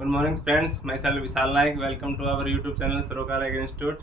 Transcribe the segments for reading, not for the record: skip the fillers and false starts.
Good morning friends, मैं self Vishal Nayak. Welcome to our YouTube channel Sarokar ag institute.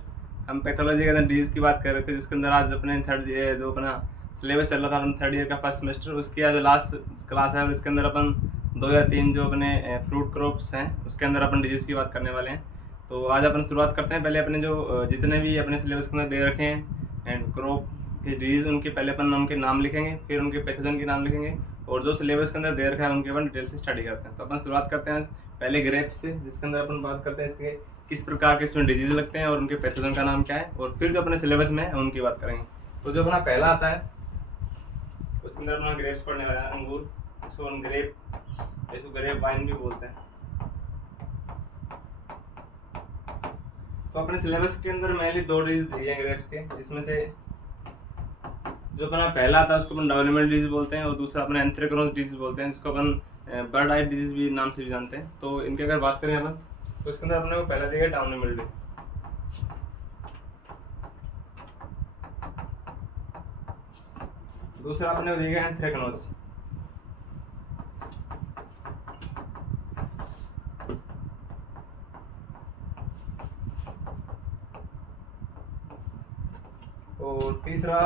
हम pathology के अंदर डिजीज की बात कर रहे थे, जिसके अंदर आज अपने थर्ड जो अपना सिलेबस चल रहा था, अपन थर्ड ईयर का फर्स्ट सेमेस्टर, उसकी आज लास्ट क्लास है। और इसके अंदर अपन 2 या 3 जो अपने फ्रूट क्रॉप्स हैं उसके अंदर अपन डिजीज की बात करने वाले हैं। तो आज अपन शुरुआत करते हैं। पहले अपने जो जितने भी अपने सिलेबस के अंदर दे रखे हैं एंड क्रॉप के डिजीज, उनके पहले अपन उनके नाम लिखेंगे, फिर उनके पैथोजन के नाम लिखेंगे, और जो सिलेबस के अंदर दे रखा है उनके अपन डिटेल से स्टडी करते हैं। तो अपन शुरुआत करते हैं पहले ग्रेप्स से, जिसके अंदर अपन बात करते हैं इसके किस प्रकार के इसमें डिजीज लगते हैं और उनके पैथोजन का नाम क्या है, और फिर जो अपने सिलेबस में है उनकी बात करेंगे। तो जो अपना पहला आता है उसके अंदर अपना ग्रेप्स पढ़ने वाला है, अंगूर। इसको ग्रेप वाइन भी बोलते हैं। तो अपने सिलेबस के अंदर मेनली 2 डिजीज दिए हैं ग्रेप्स के, जिसमें से जो अपना पहला आता है उसको अपन डेवलपमेंट डिजीज बोलते हैं, और दूसरा अपने एंथ्रेक्नोज डिजीज बोलते हैं, जिसको अपन बर्ड आई डिजीज भी नाम से भी जानते हैं। तो इनकी अगर बात करें अपन, तो इसके अंदर अपने को पहला दिया डाउनी मिल्ड्यू, दूसरा अपने को दिया एंथ्रेक्नोज, और तीसरा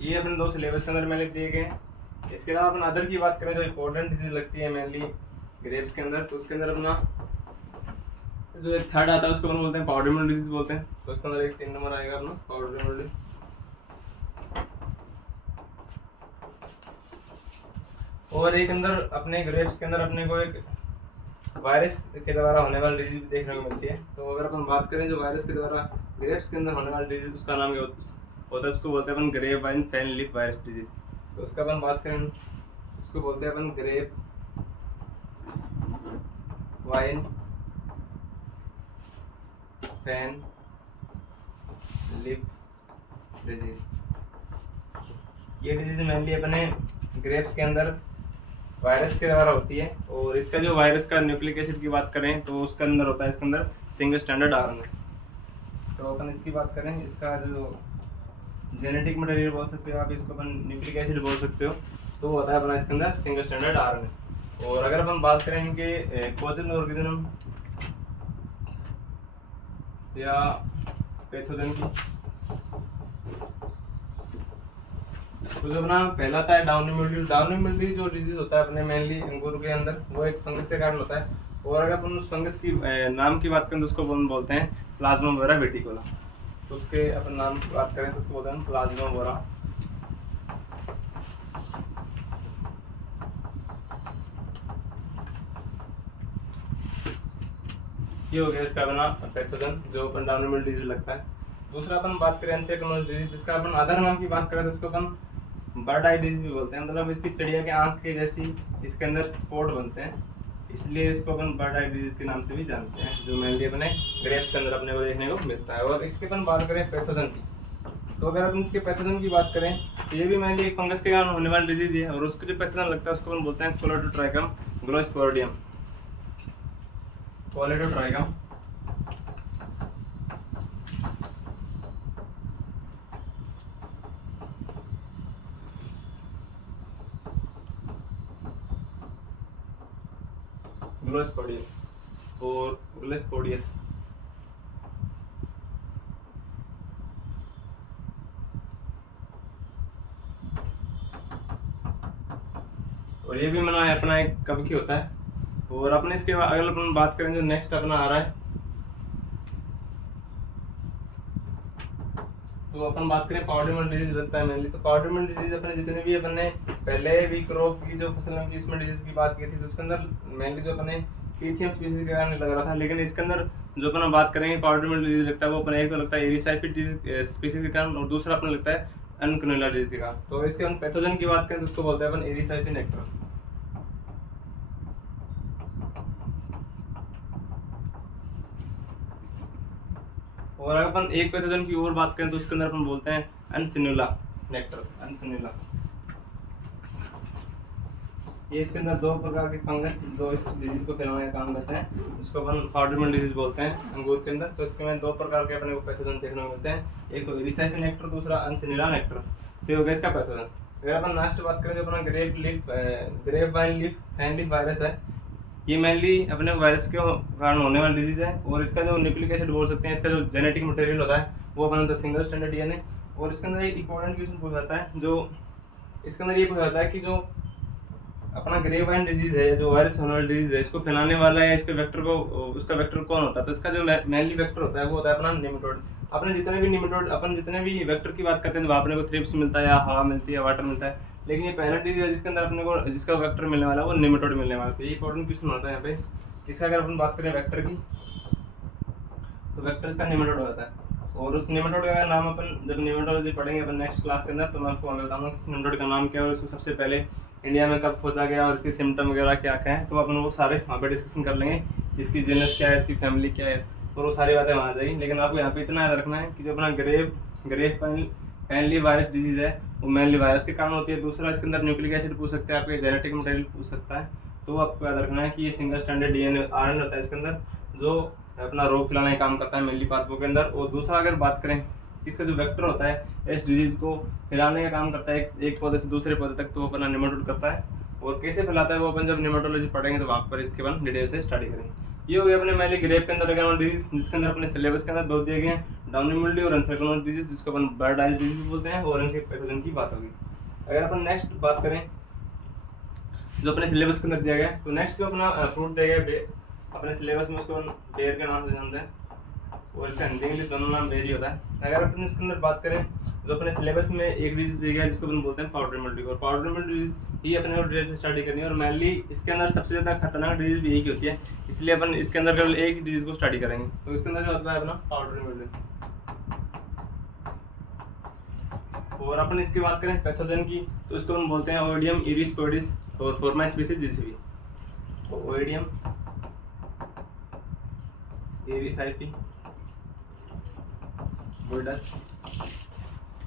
ये अपने 2 सिलेबस के अंदर मैंने दिए गए हैं। इसके अलावा अपन अदर की बात करें जो इंपॉर्टेंट डिजीज लगती है मेनली ग्रेप्स के अंदर, तो उसके अंदर अपना जो एक थर्ड आता है उसको अपन बोलते हैं पाउडर मिल्ड्यू डिजीज बोलते हैं। तो उसके अंदर एक 3 नंबर आएगा अपना पाउडर मिल्ड्यू। और एक अंदर अपने ग्रेप्स के अंदर अपने को एक वायरस के द्वारा होने वाली डिजीज भी देखने को मिलती है। तो अगर अपन बात करें जो वायरस के द्वारा ग्रेप्स के अंदर होने वाली डिजीज, उसका नाम क्या होता है, उसको बोलते हैं अपन grape vine fan leaf virus disease. तो उसका अपन बात करें, उसको बोलते हैं अपन grape vine fan leaf disease. ये डिजीज मेनली अपने ग्रेप्स के अंदर वायरस के द्वारा होती है, और इसका जो वायरस का न्यूक्लिक एसिड की बात करें तो उसके अंदर होता है, इसके अंदर सिंगल स्टैंडर्ड आरएनए। तो अपन इसकी बात करें, इसका जो जेनेटिक मटेरियल बोल सकते हो आप, इसको अपन न्यूक्लिक एसिड बोल सकते हो, तो वो होता है अपना इसके अंदर सिंगल स्टैंडर्ड आरएनए। और अगर अपन बात करें इनके कॉजल ऑर्गेनिज्म या पैथोजन की, तो जो अपना पहला था डाउनी मिल्ड्यू। डाउनी मिल्ड्यू जो डिजीज होता है अपने मेनली अंगूर के अंदर, वो एक फंगस के कारण होता है। और अगर अपन उस फंगस की नाम की बात करें तो उसको अपन बोलते हैं प्लाज्मोबोरा वेटिकोला। तो उसके अपन नाम की बात करें तो उसको बोलते हैं प्लाज्मोबोरा। ये हो गया इसका अपना पैथोजन जो अपन डाउनी मिल्ड्यू डिजीज लगता है। दूसरा अपन बात करें एंथ्रेक्नोज डिजीज, जिसका अपन अदर नाम की बात करें तो उसको अपन बर्ड आई डिजीज भी बोलते हैं। मतलब इसकी चिड़िया के आंख के जैसी इसके अंदर स्पॉट बनते हैं, इसलिए इसको अपन बर्ड आई डिजीज के नाम से भी जानते हैं, जो मेनली अपने ग्रेप्स के अंदर अपने को देखने को मिलता है। और इसके अपन बात करें पैथोजन की, तो अगर अपन इसके पैथोजन की बात करें तो ये भी मेनली एक फंगस के कारण होने वाली डिजीज है, और उसको जो पैथोजन लगता है उसको अपन बोलते हैं कोलेडोट्राइकम ग्लोस्पोरिडियम। कोलेडोट्राइकम ग्लोस्पोडियम और ग्लोस्पोडियस। और ये भी मना अपना एक कब की होता है। और अपने इसके अगर अपन बात करें जो नेक्स्ट अपना आ रहा है, तो अपन बात करें पाउडर मिल्ड्यू डिजीज लगता है मेनली। तो पाउडर मिल्ड्यू डिजीज अपने जितने भी अपन ने पहले भी क्रॉप की जो फसल में इसमें डिजीज की बात की थी, तो उसके अंदर मेनली जो अपने पीथियम स्पीसीज के कारण लग रहा था। लेकिन इसके अंदर जो अपन बात करेंगे पाउडर मिल्ड्यू डिजीज लगता है, वो अपने एक तो लगता है एरिसाइफिड डिजीज स्पीसीज के कारण, और दूसरा अपने लगता है अनकनुला डिजीज के कारण। तो इसके अपन पैथोजन की बात करें तो उसको बोलते हैं अपन एरिसाइफिड नेक्टर। और अगर अपन एक पैथोजन की और बात करें तो उसके अंदर अपन बोलते हैं अनसिनुला नेक्टर, अनसिनुला। ये इसके अंदर 2 प्रकार के फंगस जो इस डिजीज को फैलाने का काम करते हैं, इसको अपन पाउडर मिल्ड्यू डिजीज बोलते हैं अंगूर के अंदर। तो इसके में 2 प्रकार के अपने को पैथोजन देखने को मिलते हैं, एक तो एरिसाइफिड नेक्टर, दूसरा अनसिनुला नेक्टर। तो हो गया इसका पैथोजन। अगर अपन लास्ट बात करें जो अपना grapevine leaf fan leaf virus है, ये मेनली अपने वायरस के कारण होने वाली डिजीज़ है। और इसका जो न्यूक्लिक एसिड बोल सकते हैं, इसका जो जेनेटिक मटेरियल होता है वो अपना होता है सिंगल स्टैंडर्ड डीएनए। और इसके अंदर एक इंपॉर्टेंट क्वेश्चन पूछा जाता है, जो इसके अंदर ये पूछा जाता है कि जो अपना ग्रेव वाइन डिजीज है, जो वायरस होने वाली डिजीज है, इसको फैलाने वाला है, इसके वेक्टर को, उसका वेक्टर कौन होता है? तो इसका जो मेनली वेक्टर होता है वो होता है अपना निमेटोड। अपन जितने भी वेक्टर की बात करते हैं तो अपने को थ्रिप्स मिलता है, या हवा मिलती है, वाटर मिलता है। लेकिन ये पहला डिजीज है जिसके अंदर अपने को जिसका वेक्टर मिलने वाला है वो निमेटोड मिलने वाला है। तो ये इंपॉर्टेंट क्वेश्चन होता है यहाँ पे। इसका अगर अपन बात करें वेक्टर की, तो वेक्टर इसका निमेटोड होता है। और उस निमेटोड का नाम अपन जब निमेटोलॉजी पढ़ेंगे अपन नेक्स्ट क्लास के अंदर, तो मैं आपको बताऊंगा कि निमेटोड का नाम क्या है और इसको सबसे पहले इंडिया में कब खोजा गया और इसके सिम्टम वगैरह क्या क्या हैं। तो अपन वो सारे वहाँ पे डिस्कशन कर लेंगे, इसकी जीनस क्या है, इसकी फैमिली क्या है, और वो सारी बातें वहाँ आ जाएगी। लेकिन आपको यहाँ पे इतना याद रखना है कि जो अपना ग्रेव फैमिली वायरस डिजीज है वो मेनली वायरस के कारण होती है। दूसरा, इसके अंदर न्यूक्लिक एसिड पूछ सकते हैं, आपके जेनेटिक मटेरियल पूछ सकता है। तो आपको याद रखना है कि ये सिंगल स्टैंडर्ड डीएनए आरएनए होता है इसके अंदर, जो अपना रोग फैलाने का काम करता है मेनली पादपों के अंदर। और दूसरा अगर बात करें, इसका जो वेक्टर होता है इस डिजीज को फैलाने का काम करता है एक पौधे से दूसरे पौधे तक, तो वो अपना निमेटोड करता है। और कैसे फैलाता है वो अपन जब निमेटोलॉजी पढ़ेंगे तो वहाँ पर इसके बाद डिटेल से स्टडी करेंगे। ये हो गया अपने मेनली ग्रेप के अंदर लगे हुए डिजीज, जिसके अंदर अपने सिलेबस के अंदर दो दिए गए हैं, डाउनी मिल्ड्यू और एंथ्रेक्नोज डिजीज, जिसको अपन बर्ड आई डिजीज बोलते हैं, और इनके पैथोजन की बात होगी। अगर अपन नेक्स्ट बात करें जो अपने सिलेबस के अंदर दिया गया है, तो नेक्स्ट जो अपना फ्रूट दिया गया है अपने सिलेबस में, उसको बेर के नाम से जानते हैं, और इसका हिंदी इंग्लिश दोनों नाम बेर ही होता है। अगर अपन इसके अंदर बात करें जो अपने सिलेबस में एक डिजीज दिया गया है जिसको अपन बोलते हैं पाउडर मिल्ड्यू, और पाउडर मिल्ड्यू ही अपने को डिटेल से स्टडी करनी है। और मेनली इसके अंदर सबसे ज़्यादा खतरनाक डिजीज भी यही होती है, इसलिए अपन इसके अंदर केवल एक डिजीज को स्टडी करेंगे। तो इसके अंदर जो होता है अपना पाउडर मिल्ड्यू। और अपन इसकी बात करें पैथोजन की, तो इसको हम बोलते हैं ओइडियम इरिस्पोइडिस और फॉर्मा स्पीसीज जीसीवी। तो ओइडियम इरिसाइपी बोल्डस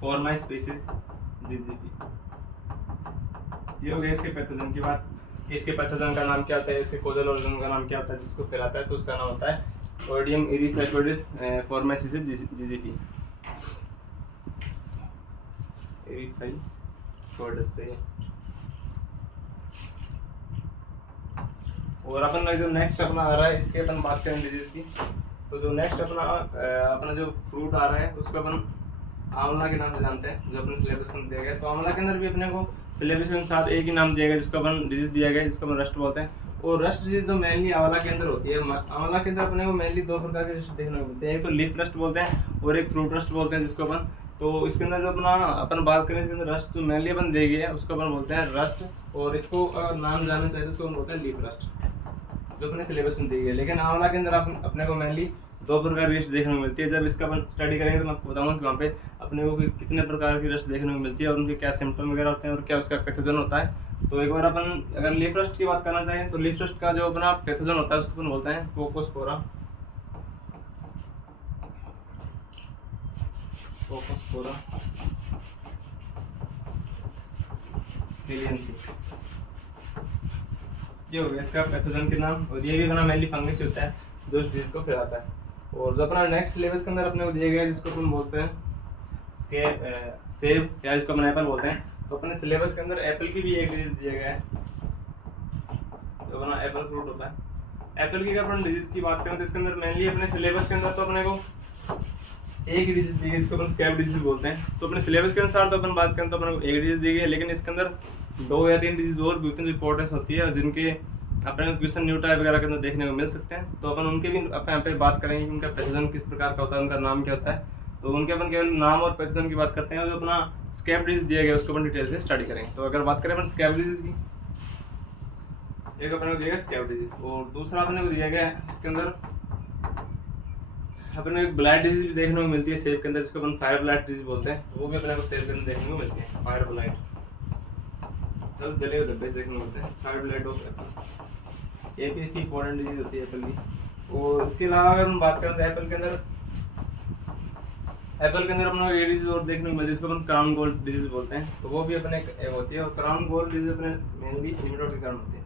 फॉर्मा स्पीसीज जीसीवी। ये हो गया इसके पैथोजन की बात। इसके पैथोजन का नाम क्या होता है, इसके कोजल ऑर्गन का नाम क्या होता है जिसको फैलाता है, तो उसका नाम होता है ओइडियम इरिसाइपोइडिस फॉर्मा स्पीसीज जीसीवी। से। और अपन जो नेक्स्ट अपना आ रहा है इसके अपन बात करें डिजीज की, तो जो नेक्स्ट अपना जो फ्रूट आ रहा है उसको अपन आंवला के नाम से जानते हैं, जो अपने सिलेबस में दिया गया। तो आंवला के अंदर भी अपने को सिलेबस के साथ एक ही नाम दिया गया जिसको अपन डिजीज दिया गया, जिसको अपन रस्ट बोलते हैं। और रस्ट डिजीज जो मेनली आंवला के अंदर होती है, आंवला के अंदर अपने को मेनली दो प्रकार के रस्ट देखने को मिलते हैं, एक तो लीफ रस्ट बोलते हैं और एक फ्रूट रस्ट बोलते हैं जिसको अपन। तो इसके अंदर जो अपना अपन बात करें, इसके अंदर रस्ट जो मेनली अपन देगी है उसको अपन बोलते हैं रस्ट, और इसको अगर नाम जानना चाहिए तो उसको अपन बोलते हैं लीफ रस्ट, जो अपने सिलेबस में दी गई है। लेकिन आंवला के अंदर अपने को मेनली दो प्रकार की रस्ट देखने को मिलती है। जब इसका अपन स्टडी करेंगे तो मैं आपको बताऊंगा कि वहाँ पे अपने को कितने प्रकार की रस्ट देखने को मिलती है और उनके क्या सिम्टम वगैरह होते हैं और क्या उसका पैथोजन होता है। तो एक बार अपन अगर लीफ रस्ट की बात करना चाहें तो लीफ रस्ट का जो अपना पैथोजन होता है उसको अपन बोलते हैं कोकोस्पोरा। ये हो गया इसका पैथोजन के नाम। और ये भी अपना मेनली फंगस होता है जो इस डिजीज को फैलाता है। और जो अपना नेक्स्ट सिलेबस के अंदर अपने को दिया गया है जिसको अपन बोलते हैं सेब या जिसको अपन एप्पल बोलते हैं, तो अपने सिलेबस के अंदर एप्पल की भी एक डिजीज दिया गया है जो अपना एप्पल फ्रूट होता है। एप्पल की अगर अपन डिजीज की बात करें तो इसके अंदर मेनली अपने सिलेबस के अंदर तो अपने को एक ही डिजीज दी गई जिसको अपन स्कैब डिजीज बोलते हैं। तो अपने सिलेबस के अनुसार तो अपन बात करें तो अपन को एक डिजीज दी गई है, लेकिन इसके अंदर 2 या 3 डिजीज और भी उतनी इंपॉर्टेंस होती है जिनके अपने क्वेश्चन न्यू टाइप वगैरह के अंदर देखने को मिल सकते हैं। तो अपन उनके भी अपन यहाँ पे बात करेंगे कि उनका पैथोजन किस प्रकार का होता है, उनका नाम क्या होता है। तो उनके अपन केवल नाम और पैथोजन की बात करते हैं। जो अपना स्कैब डिजीज दिया गया उसको अपन डिटेल से स्टडी करेंगे। तो अगर बात करें अपन स्कैब डिजीज की, एक अपने को दिया गया स्कैब डिजीज, और दूसरा अपने को दिया गया इसके अंदर अपने एक ब्लाइट डिजीज भी देखने को मिलती है सेब के अंदर, जिसको अपन फायर ब्लाइट डिजीज बोलते हैं। वो भी अपने को सेब के अंदर देखने को मिलती है, फायर ब्लाइट, जब जले हुए धब्बे देखने को मिलते हैं, फायर ब्लाइट ऑफ एप्पल। ये भी इसकी इंपॉर्टेंट डिजीज होती है एप्पल की। और इसके अलावा अगर हम बात करें तो एप्पल के अंदर अपने ये डिजीज और देखने को मिलती है जिसको अपन क्राउन गोल्ड डिजीज बोलते हैं। तो वो भी अपने एक होती है, और क्राउन गोल्ड डिजीज अपने मेनली निमेटोड के कारण होती है।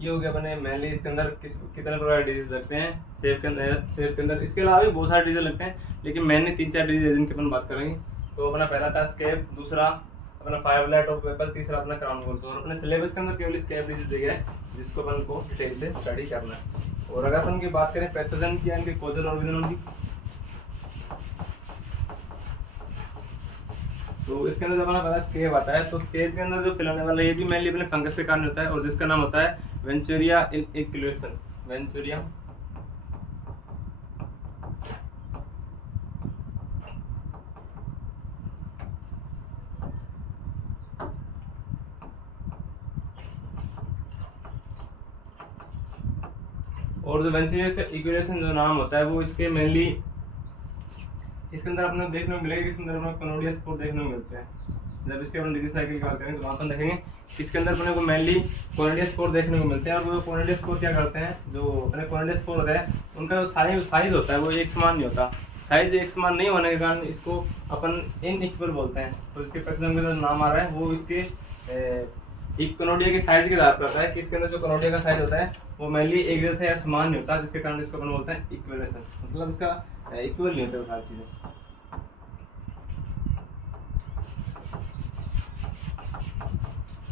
ये हो गया अपने मेनली इसके अंदर कितने प्रकार के डिजीज लगते हैं सेब के अंदर। इसके अलावा भी बहुत सारे डिजीज लगते हैं, लेकिन मेनली 3-4 डिजीज जिनकी अपन बात करेंगे। तो अपना पहला था स्केब, दूसरा अपना फाइव लाइट ऑफ एप्पल, तीसरा अपना क्राउन गोल्ड। और अपने सिलेबस के अंदर केवल इसके एवरेज दिए गए हैं जिसको अपन को डिटेल से स्टडी करना है। और अगर अपन की बात करें पैथोजन की, इनके कॉजल ऑर्गेनिज्म की, तो इसके अंदर अपना पता स्केब आता है। तो स्केब के अंदर जो फैलाने वाला ये भी मेनली अपने फंगस के कारण होता है और जिसका नाम होता है वेंचुरिया इनक्यूलेशन, वेंचुरिया। और जो वेंचुरिया का इक्वेशन जो नाम होता है वो इसके मेनली इसके अंदर अपने देखने को मिलेगा कि इसके अंदर अपने कनोडिया स्पोर देखने को मिलते हैं। जब इसके अपन डिजीज साइकिल की बात करेंगे तो वहाँ पर देखेंगे इसके अंदर अपने को मेनली कॉनिडिया स्पोर देखने को मिलते हैं। और वो कॉनिडिया स्पोर क्या करते हैं, जो अपने कॉनिडिया स्पोर होता है उनका जो साइज होता है वो एक समान नहीं होता। साइज एक समान नहीं होने के कारण इसको अपन इनइक्वल बोलते हैं। तो इसके पैथोजन का जो नाम आ रहा है वो इसके कनोडिया के साइज के आधार पर होता है कि इसके अंदर जो कनोडिया का साइज होता है वो मेनली एक जैसा या समान नहीं होता, जिसके कारण इसको अपन बोलते हैं इक्विलेशन, मतलब इसका इक्वल नहीं होता सारी चीजें।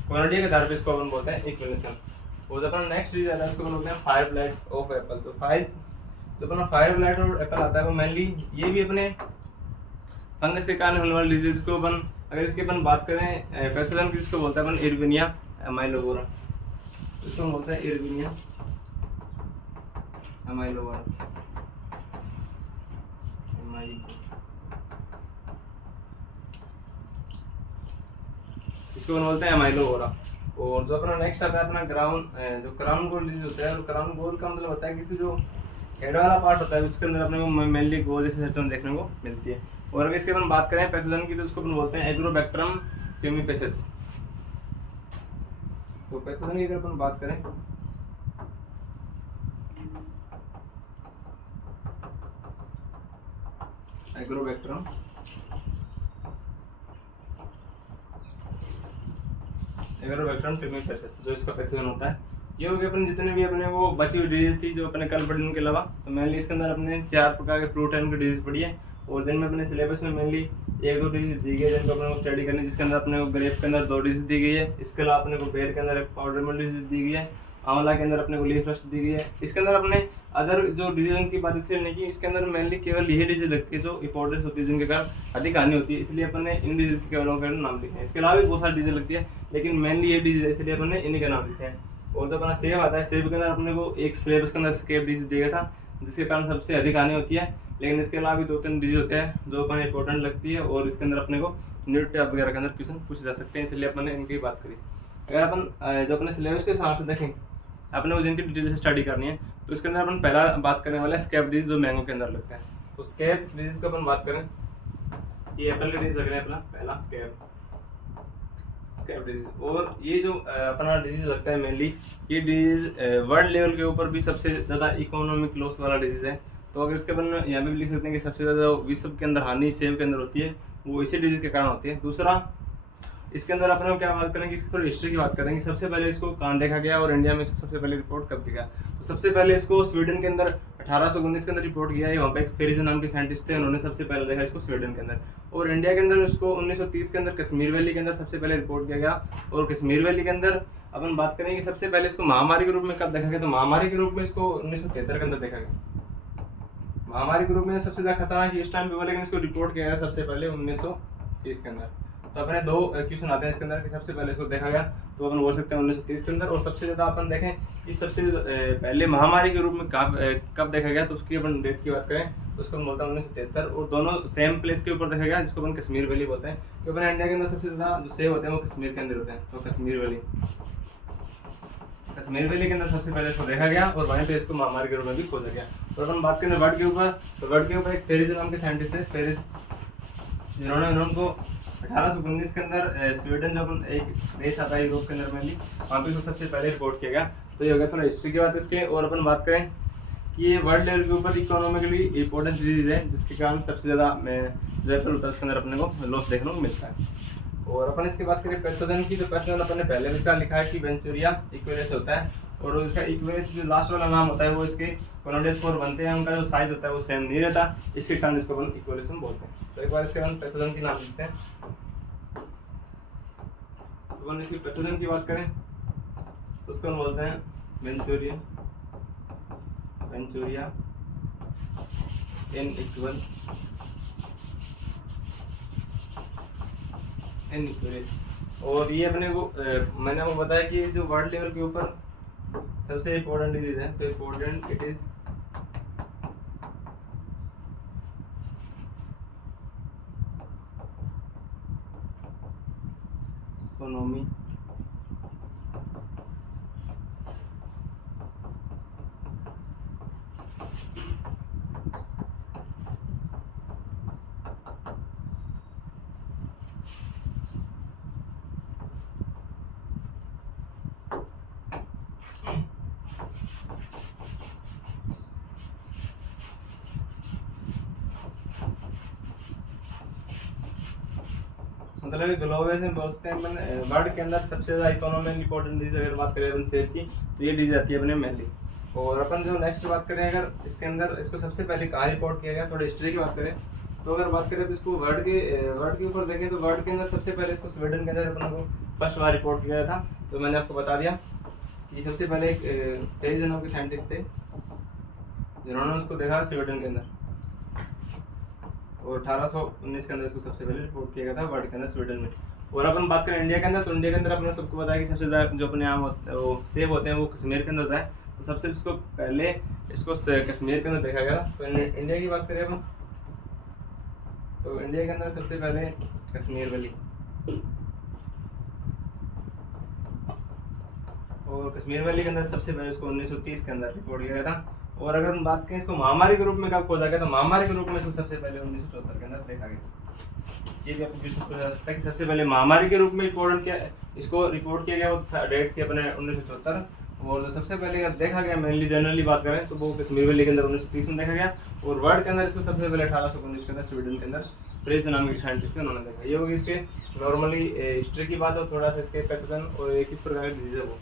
क्वांटिटी के आधार पे इसको अपन बोलते हैं इक्विलेशन। और अपना नेक्स्ट डिजीज आता है उसको अपन बोलते हैं फाइव लाइट ऑफ एप्पल। तो अपना फाइव लाइट ऑफ एप्पल आता है वो मेनली ये भी अपने फंगस के कारण होने वाले डिजीज को अपन अगर इसकी अपन बात करें पैथोजन की, इसको बोलते हैं अपन इरविनिया एमाइलोवोरा, इसको बोलते हैं इरविनिया एमाइलोवोरा। इसको बोलते हैं एमाइलोवोरा। और जो अपना नेक्स्ट आता है अपना जो क्राउन गोल्ड डिजीज होता है, और क्राउन गोल्ड का मतलब होता है कि जो हेड वाला पार्ट होता है उसके अंदर अपने को मेनली गोल जैसे सिस्टम देखने को मिलती है। और अगर इसके अपन बात करें पैथोजन की तो उसको अपन बोलते हैं एग्रोबैक्टरम ट्यूमिफेसिस। तो पैथोजन की अगर अपन बात करें एग्रोबैक्टरम ट्यूमिफेसिस जो इसका पैथोजन होता है। ये हो गया अपने जितने भी अपने वो बची हुई डिजीज थी जो अपने कल पढ़ी उनके अलावा। तो मेनली इसके अंदर अपने 4 प्रकार के फ्रूट एंड डिजीज पढ़ी है और जिनमें अपने सिलेबस में मेनली 1-2 डिजीज दी गई है जिनको अपने को स्टडी करनी है, जिसके अंदर अपने को ग्रेप के अंदर 2 डिजीज दी गई है। इसके अलावा अपने को बेर के अंदर एक पाउडर मिल्क डिजीज दी गई है, आंवला के अंदर अपने को लीफ रस्ट दी गई है। इसके अंदर अपने अदर जो डिजीजन की बात इसलिए नहीं की, इसके अंदर मेनली केवल यही डिजीज लगती है जो इंपॉर्टेंस होती है, जिनके कारण अधिक हानि होती है, इसलिए अपन ने इन डिजीज के केवल नाम लिखे हैं। इसके अलावा भी बहुत सारी डिजीज लगती है लेकिन मेनली ये डिजीज है इसलिए अपन ने इन्हीं का नाम लिखे हैं। और जो अपना सेब आता है, सेब के अंदर अपने को एक सिलेबस के अंदर स्केब डिजीज दिया था जिसके कारण सबसे अधिक हानि होती है। लेकिन इसके अलावा भी 2-3 डिजीज होते हैं जो अपन इंपॉर्टेंट लगती है और इसके अंदर अपने को न्यूट टैप वगैरह के अंदर क्वेश्चन पूछे जा सकते हैं, इसलिए अपन ने इनकी बात करी। अगर अपन जो अपने सिलेबस के हिसाब से देखें अपने को जिनकी डिटेल से स्टडी करनी है तो इसके अंदर अपन पहला बात करने वाला है स्केब डिजीज जो मैंगो के अंदर लगता है। तो स्केब डिजीज को अपन बात करें, ये एप्पल का डिजीज लग रहा है अपना पहला स्केब डिजीज। और ये जो अपना डिजीज लगता है मेनली ये डिजीज वर्ल्ड लेवल के ऊपर भी सबसे ज़्यादा इकोनॉमिक लॉस वाला डिजीज है। तो अगर इसके अपन यहाँ पे भी लिख सकते हैं कि सबसे ज़्यादा विश्व के अंदर हानि सेब के अंदर होती है वो इसी डिजीज के कारण होती है। दूसरा इसके अंदर अपने क्या बात करेंगे, इसकी थोड़ी हिस्ट्री की बात करेंगे। सबसे पहले इसको कहाँ देखा गया और इंडिया में इसको सबसे पहले रिपोर्ट कब किया? तो सबसे पहले इसको स्वीडन के अंदर 1819 के अंदर रिपोर्ट किया है। वहाँ पे एक फेरिजन नाम के साइंटिस्ट थे, उन्होंने सबसे पहले देखा इसको स्वीडन के अंदर। और इंडिया के अंदर इसको 1930 के अंदर कश्मीर वैली के अंदर सबसे पहले रिपोर्ट किया गया। और कश्मीर वैली के अंदर अपन बात करेंगे कि सबसे पहले इसको महामारी के रूप में कब देखा गया, तो महामारी के रूप में इसको 1973 के अंदर देखा गया। महामारी के रूप में सबसे ज्यादा खतरनाक इस टाइम पे हुआ, लेकिन इसको रिपोर्ट किया गया सबसे पहले 1930 के अंदर। तो अपने 2 क्वेश्चन आते हैं इसके अंदर कि सबसे पहले इसको देखा गया तो अपन बोल सकते हैं 1930 के अंदर। और सबसे ज़्यादा अपन देखें कि सबसे पहले महामारी के रूप में कब देखा गया तो उसकी अपन डेट की बात करें तो उसको हम बोलते हैं 1973। और दोनों सेम प्लेस के ऊपर देखा गया जिसको अपन कश्मीर वैली बोलते हैं, क्योंकि अपने इंडिया के अंदर सबसे ज़्यादा जो सेब होते हैं वो कश्मीर के अंदर होते हैं। तो कश्मीर वैली के अंदर सबसे पहले इसको देखा गया और वहीं पे इसको महामारी के रूप में भी खोजा गया। और अपन बात करें वर्ल्ड के ऊपर, तो वर्ल्ड के ऊपर एक फेरिज नाम के साइंटिस्ट थे, फेरिज, जिन्होंने उनको 1819 के अंदर स्वीडन जो एक देश आता है यूरोप के अंदर में भी, वहाँ पे इसको सबसे पहले रिपोर्ट किया गया। तो ये हो गया थोड़ा हिस्ट्री की बात इसके। और अपन बात करें कि ये वर्ल्ड लेवल के ऊपर इकोनॉमिकली इंपॉर्टेंट डिजीज है जिसके कारण सबसे ज़्यादा जयपुर होता है उसके अंदर अपने को लॉस देखने को मिलता है। और अपन इसकी बात करें पैथोजन की, तो पैथोजन अपन ने पहले भी इसका लिखा है कि वेंचुरिया इक्वेरियस होता है। और इसका इक्वेरियस जो लास्ट वाला नाम होता है वो इसके कॉलोनियल स्पोर बनते हैं, उनका जो साइज होता है वो सेम नहीं रहता, इसके कारण इसको अपन इक्वेरियस बोलते हैं। तो एक बार इसके हम पैथोजन की नाम लिखते हैं। अपन इसकी पैथोजन की बात करें तो उसको हम बोलते हैं वेंचुरिया n इक्वल्स। और ये अपने को मैंने आपको बताया कि जो वर्ल्ड लेवल के ऊपर सबसे इम्पोर्टेंट डिजीज है, तो इम्पोर्टेंट इट इज इकोनॉमी मतलब ग्लोबल में बोलते हैं अपन वर्ल्ड के अंदर सबसे ज्यादा इकोनॉमिक इंपॉर्टेंट डिजीज अगर बात करें अपन सेहत की, तो ये डिजीज आती है अपने मेनली। और अपन जो नेक्स्ट बात करें अगर इसके अंदर इसको सबसे पहले कहाँ रिपोर्ट किया गया, थोड़ी हिस्ट्री की बात करें तो अगर बात करें तो इसको वर्ल्ड के ऊपर देखें तो वर्ल्ड के अंदर सबसे पहले इसको स्वीडन के अंदर अपन को फर्स्ट बार रिपोर्ट किया था। तो मैंने आपको बता दिया कि सबसे पहले एक 23 जनों के साइंटिस्ट थे जिन्होंने उसको देखा स्वीडन के अंदर, और 1819 के अंदर इसको सबसे पहले रिपोर्ट किया गया था वर्ल्ड के अंदर स्वीडन में। और अपन बात करें इंडिया के अंदर, तो इंडिया के अंदर अपने सबको बताया कि सबसे ज़्यादा जो अपने आम वो सेब होते हैं वो कश्मीर के अंदर होता है। तो सबसे इसको पहले इसको कश्मीर के अंदर देखा गया। तो इंडिया की बात करें अपन तो इंडिया के अंदर सबसे पहले कश्मीर वैली, और कश्मीर वैली के अंदर सबसे पहले इसको 1930 के अंदर रिपोर्ट किया गया था। और अगर हम बात करें इसको महामारी के रूप में कब खोजा गया, तो महामारी के रूप में इसको सबसे पहले 1974 के अंदर देखा गया। ये भी आपको पूछा जा सकता है कि सबसे पहले महामारी के रूप में रिपोर्ट किया इसको रिपोर्ट किया गया, वो डेट थी अपने 1974। और सबसे पहले अगर देखा गया मेनली जनरली बात करें तो वो कश्मीर वैली के अंदर 1930 में देखा गया। और वर्ल्ड के अंदर इसको सबसे पहले 1819 के अंदर स्वीडन के अंदर फ्रेज नाम के साइंटिस्ट उन्होंने देखा। ये होगी इसके नॉर्मली हिस्ट्री की बात हो, थोड़ा सा इसके पैथोजन और किस प्रकार की डिजीज है वो।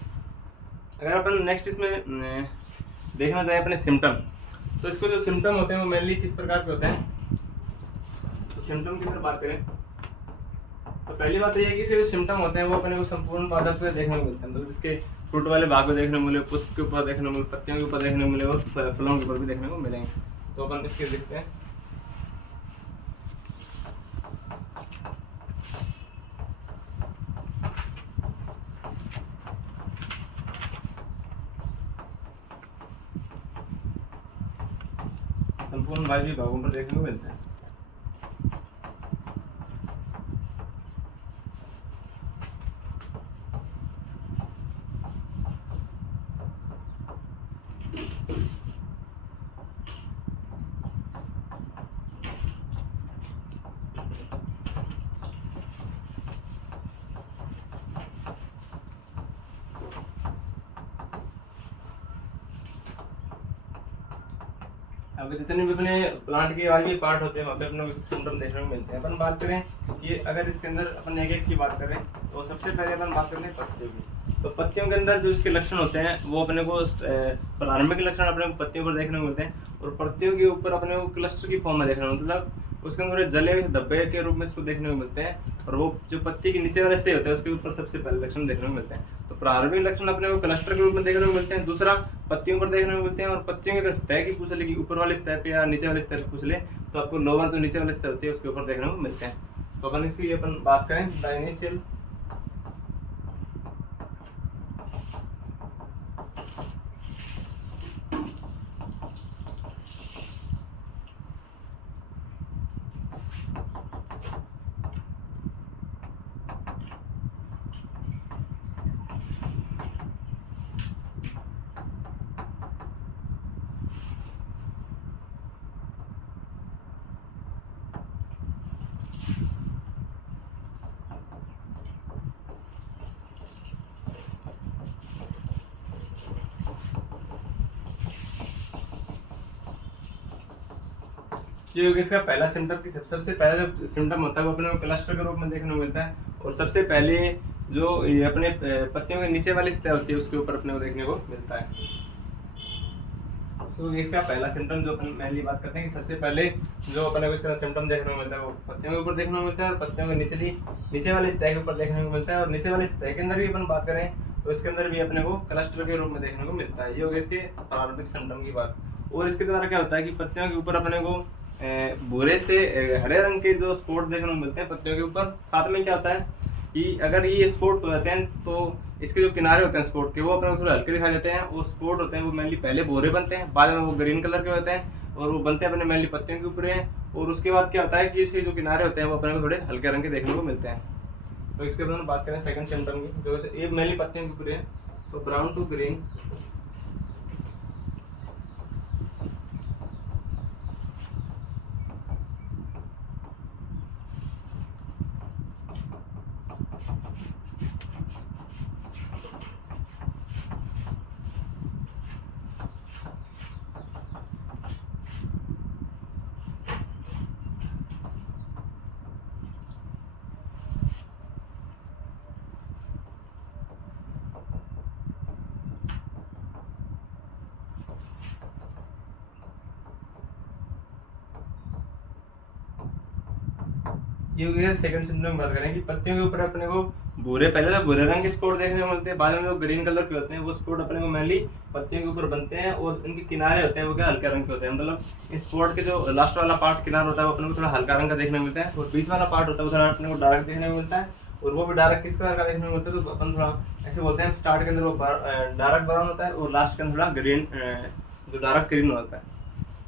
अगर अपन नेक्स्ट इसमें देखना चाहे अपने सिम्टम, तो इसको जो सिम्टम होते हैं वो मेनली किस प्रकार के होते हैं। तो सिम्टम की तरफ बात करें तो पहली बात तो ये है कि इसके जो सिम्टम होते हैं वो अपने को संपूर्ण पादप पे देखने को मिलते हैं। तो इसके फ्रूट वाले भाग को देखने को मिले, पुष्प के ऊपर देखने को मिले, पत्तियों के ऊपर देखने को मिले, और फलों के ऊपर भी देखने को मिलेंगे। तो अपन इसके देखते हैं। संपूर्ण वायु भागों पर देखने को मिलते हैं। अब जितने भी अपने प्लांट के आगे पार्ट होते हैं वहाँ पे अपने सिम्टम देखने को मिलते हैं। अपन बात करें कि अगर इसके अंदर अपन एक एक की बात करें तो सबसे पहले अपन बात करते हैं पत्तियों की। तो पत्तियों के अंदर जो इसके लक्षण होते हैं वो अपने को प्रारंभिक लक्षण अपने को पत्तियों पर देखने को मिलते हैं, और पत्तियों के ऊपर अपने को क्लस्टर की फॉर्म में देखने को मतलब उसके अंदर जले हुए धब्बे के रूप में इसको देखने को मिलते हैं। और वो जो पत्ती के नीचे वाले हिस्से होते हैं उसके ऊपर सबसे पहले लक्षण देखने को मिलते हैं। तो प्रारंभिक लक्षण अपने को क्लस्टर के रूप में देखने को मिलते हैं, दूसरा पत्तियों पर देखने को मिलते हैं। और पत्तियों की अगर सतह की पूछ लेगी ऊपर वाले सतह पे या नीचे वाले सतह पे पूछ ले तो आपको लोअर जो नीचे वाले सतह होती है उसके ऊपर देखने को मिलते हैं। तो अपन इसकी अपन बात करें डायनीशियल जो इसका पहला सिम्टम की सबसे पहला जो सिम्टम होता है वो अपने को क्लस्टर के रूप में देखने को मिलता है। और सबसे पहले जो ये अपने पत्तियों के नीचे वाली सतह होती है उसके ऊपर अपने को देखने को मिलता है। तो इसका पहला सिम्टम जो अपन मेनली बात करते हैं कि सबसे पहले जो अपने को इसका सिम्टम देखने को मिलता है वो पत्तियों के ऊपर देखने को मिलता है, और पत्तियों के नीचे वाली सतह के ऊपर देखने को मिलता है, और नीचे वाली सतह के अंदर भी अपन बात करें तो इसके अंदर भी अपने को क्लस्टर के रूप में देखने को मिलता है। ये हो गया इसके प्रारंभिक सिम्टम की बात। और इसके द्वारा क्या होता है कि पत्तियों के ऊपर अपने को भूरे से हरे रंग के जो स्पॉट देखने को मिलते हैं पत्तियों के ऊपर। साथ में क्या होता है कि अगर ये स्पॉट रहते हैं तो इसके जो किनारे होते हैं स्पॉट के वो अपने को थोड़े हल्के दिखाई देते हैं, और स्पॉट होते हैं वो मेनली पहले भूरे बनते हैं, बाद में वो ग्रीन कलर के होते हैं, और वो बनते हैं अपने मेनली पत्तियों के ऊपर हैं। और उसके बाद क्या होता है कि इसके जो किनारे होते हैं वो अपने को थोड़े हल्के रंग के देखने को मिलते हैं। तो इसके बाद हम बात करें सेकंड सिम्टम की, जो ये मेनली पत्तियों के ऊपर है, तो ब्राउन टू ग्रीन। ये हो गया सेकंड सिम्टम बात करें कि पत्तियों के ऊपर अपने को पहले तो भूरे रंग के स्पॉट देखने को मिलते हैं, बाद में जो ग्रीन कलर के होते हैं वो स्पॉट अपने को मेनली पत्तियों के ऊपर बनते हैं, और इनके किनारे होते हैं वो क्या हल्के रंग के होते हैं। मतलब इस स्पॉट के जो लास्ट वाला पार्ट किनारा होता है वो अपने को थोड़ा हल्का रंग का देखने को मिलता है, और बीच वाला पार्ट होता है वो थोड़ा अपने को डार्क देखने को मिलता है। और वो भी डार्क किस कलर का देखने को मिलता है तो अपन थोड़ा ऐसे बोलते हैं स्टार्ट के अंदर वो डार्क ब्राउन होता है, और लास्ट के अंदर थोड़ा ग्रीन जो डार्क ग्रीन होता है।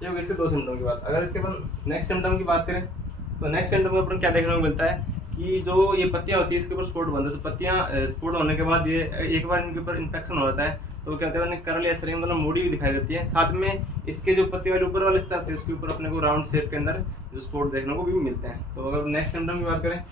ये हो गई इसके दो सिम्टम की बात। अगर इसके बाद नेक्स्ट सिम्टम की बात करें तो नेक्स्ट सिम्टम में अपन क्या देखने को मिलता है कि जो ये पत्तियां होती है इसके ऊपर स्पॉट बनता है, तो पत्तियां स्पॉट होने के बाद ये एक बार इनके ऊपर इन्फेक्शन हो जाता है तो क्या होता है करल या शरीर मतलब मूडी भी दिखाई देती है। साथ में इसके जो पत्ती वाले ऊपर वाले हिस्सा होते हैं उसके ऊपर अपने को राउंड शेप के अंदर जो स्पॉट देखने को भी मिलते हैं। तो अगर नेक्स्ट सिम्टम की बात करें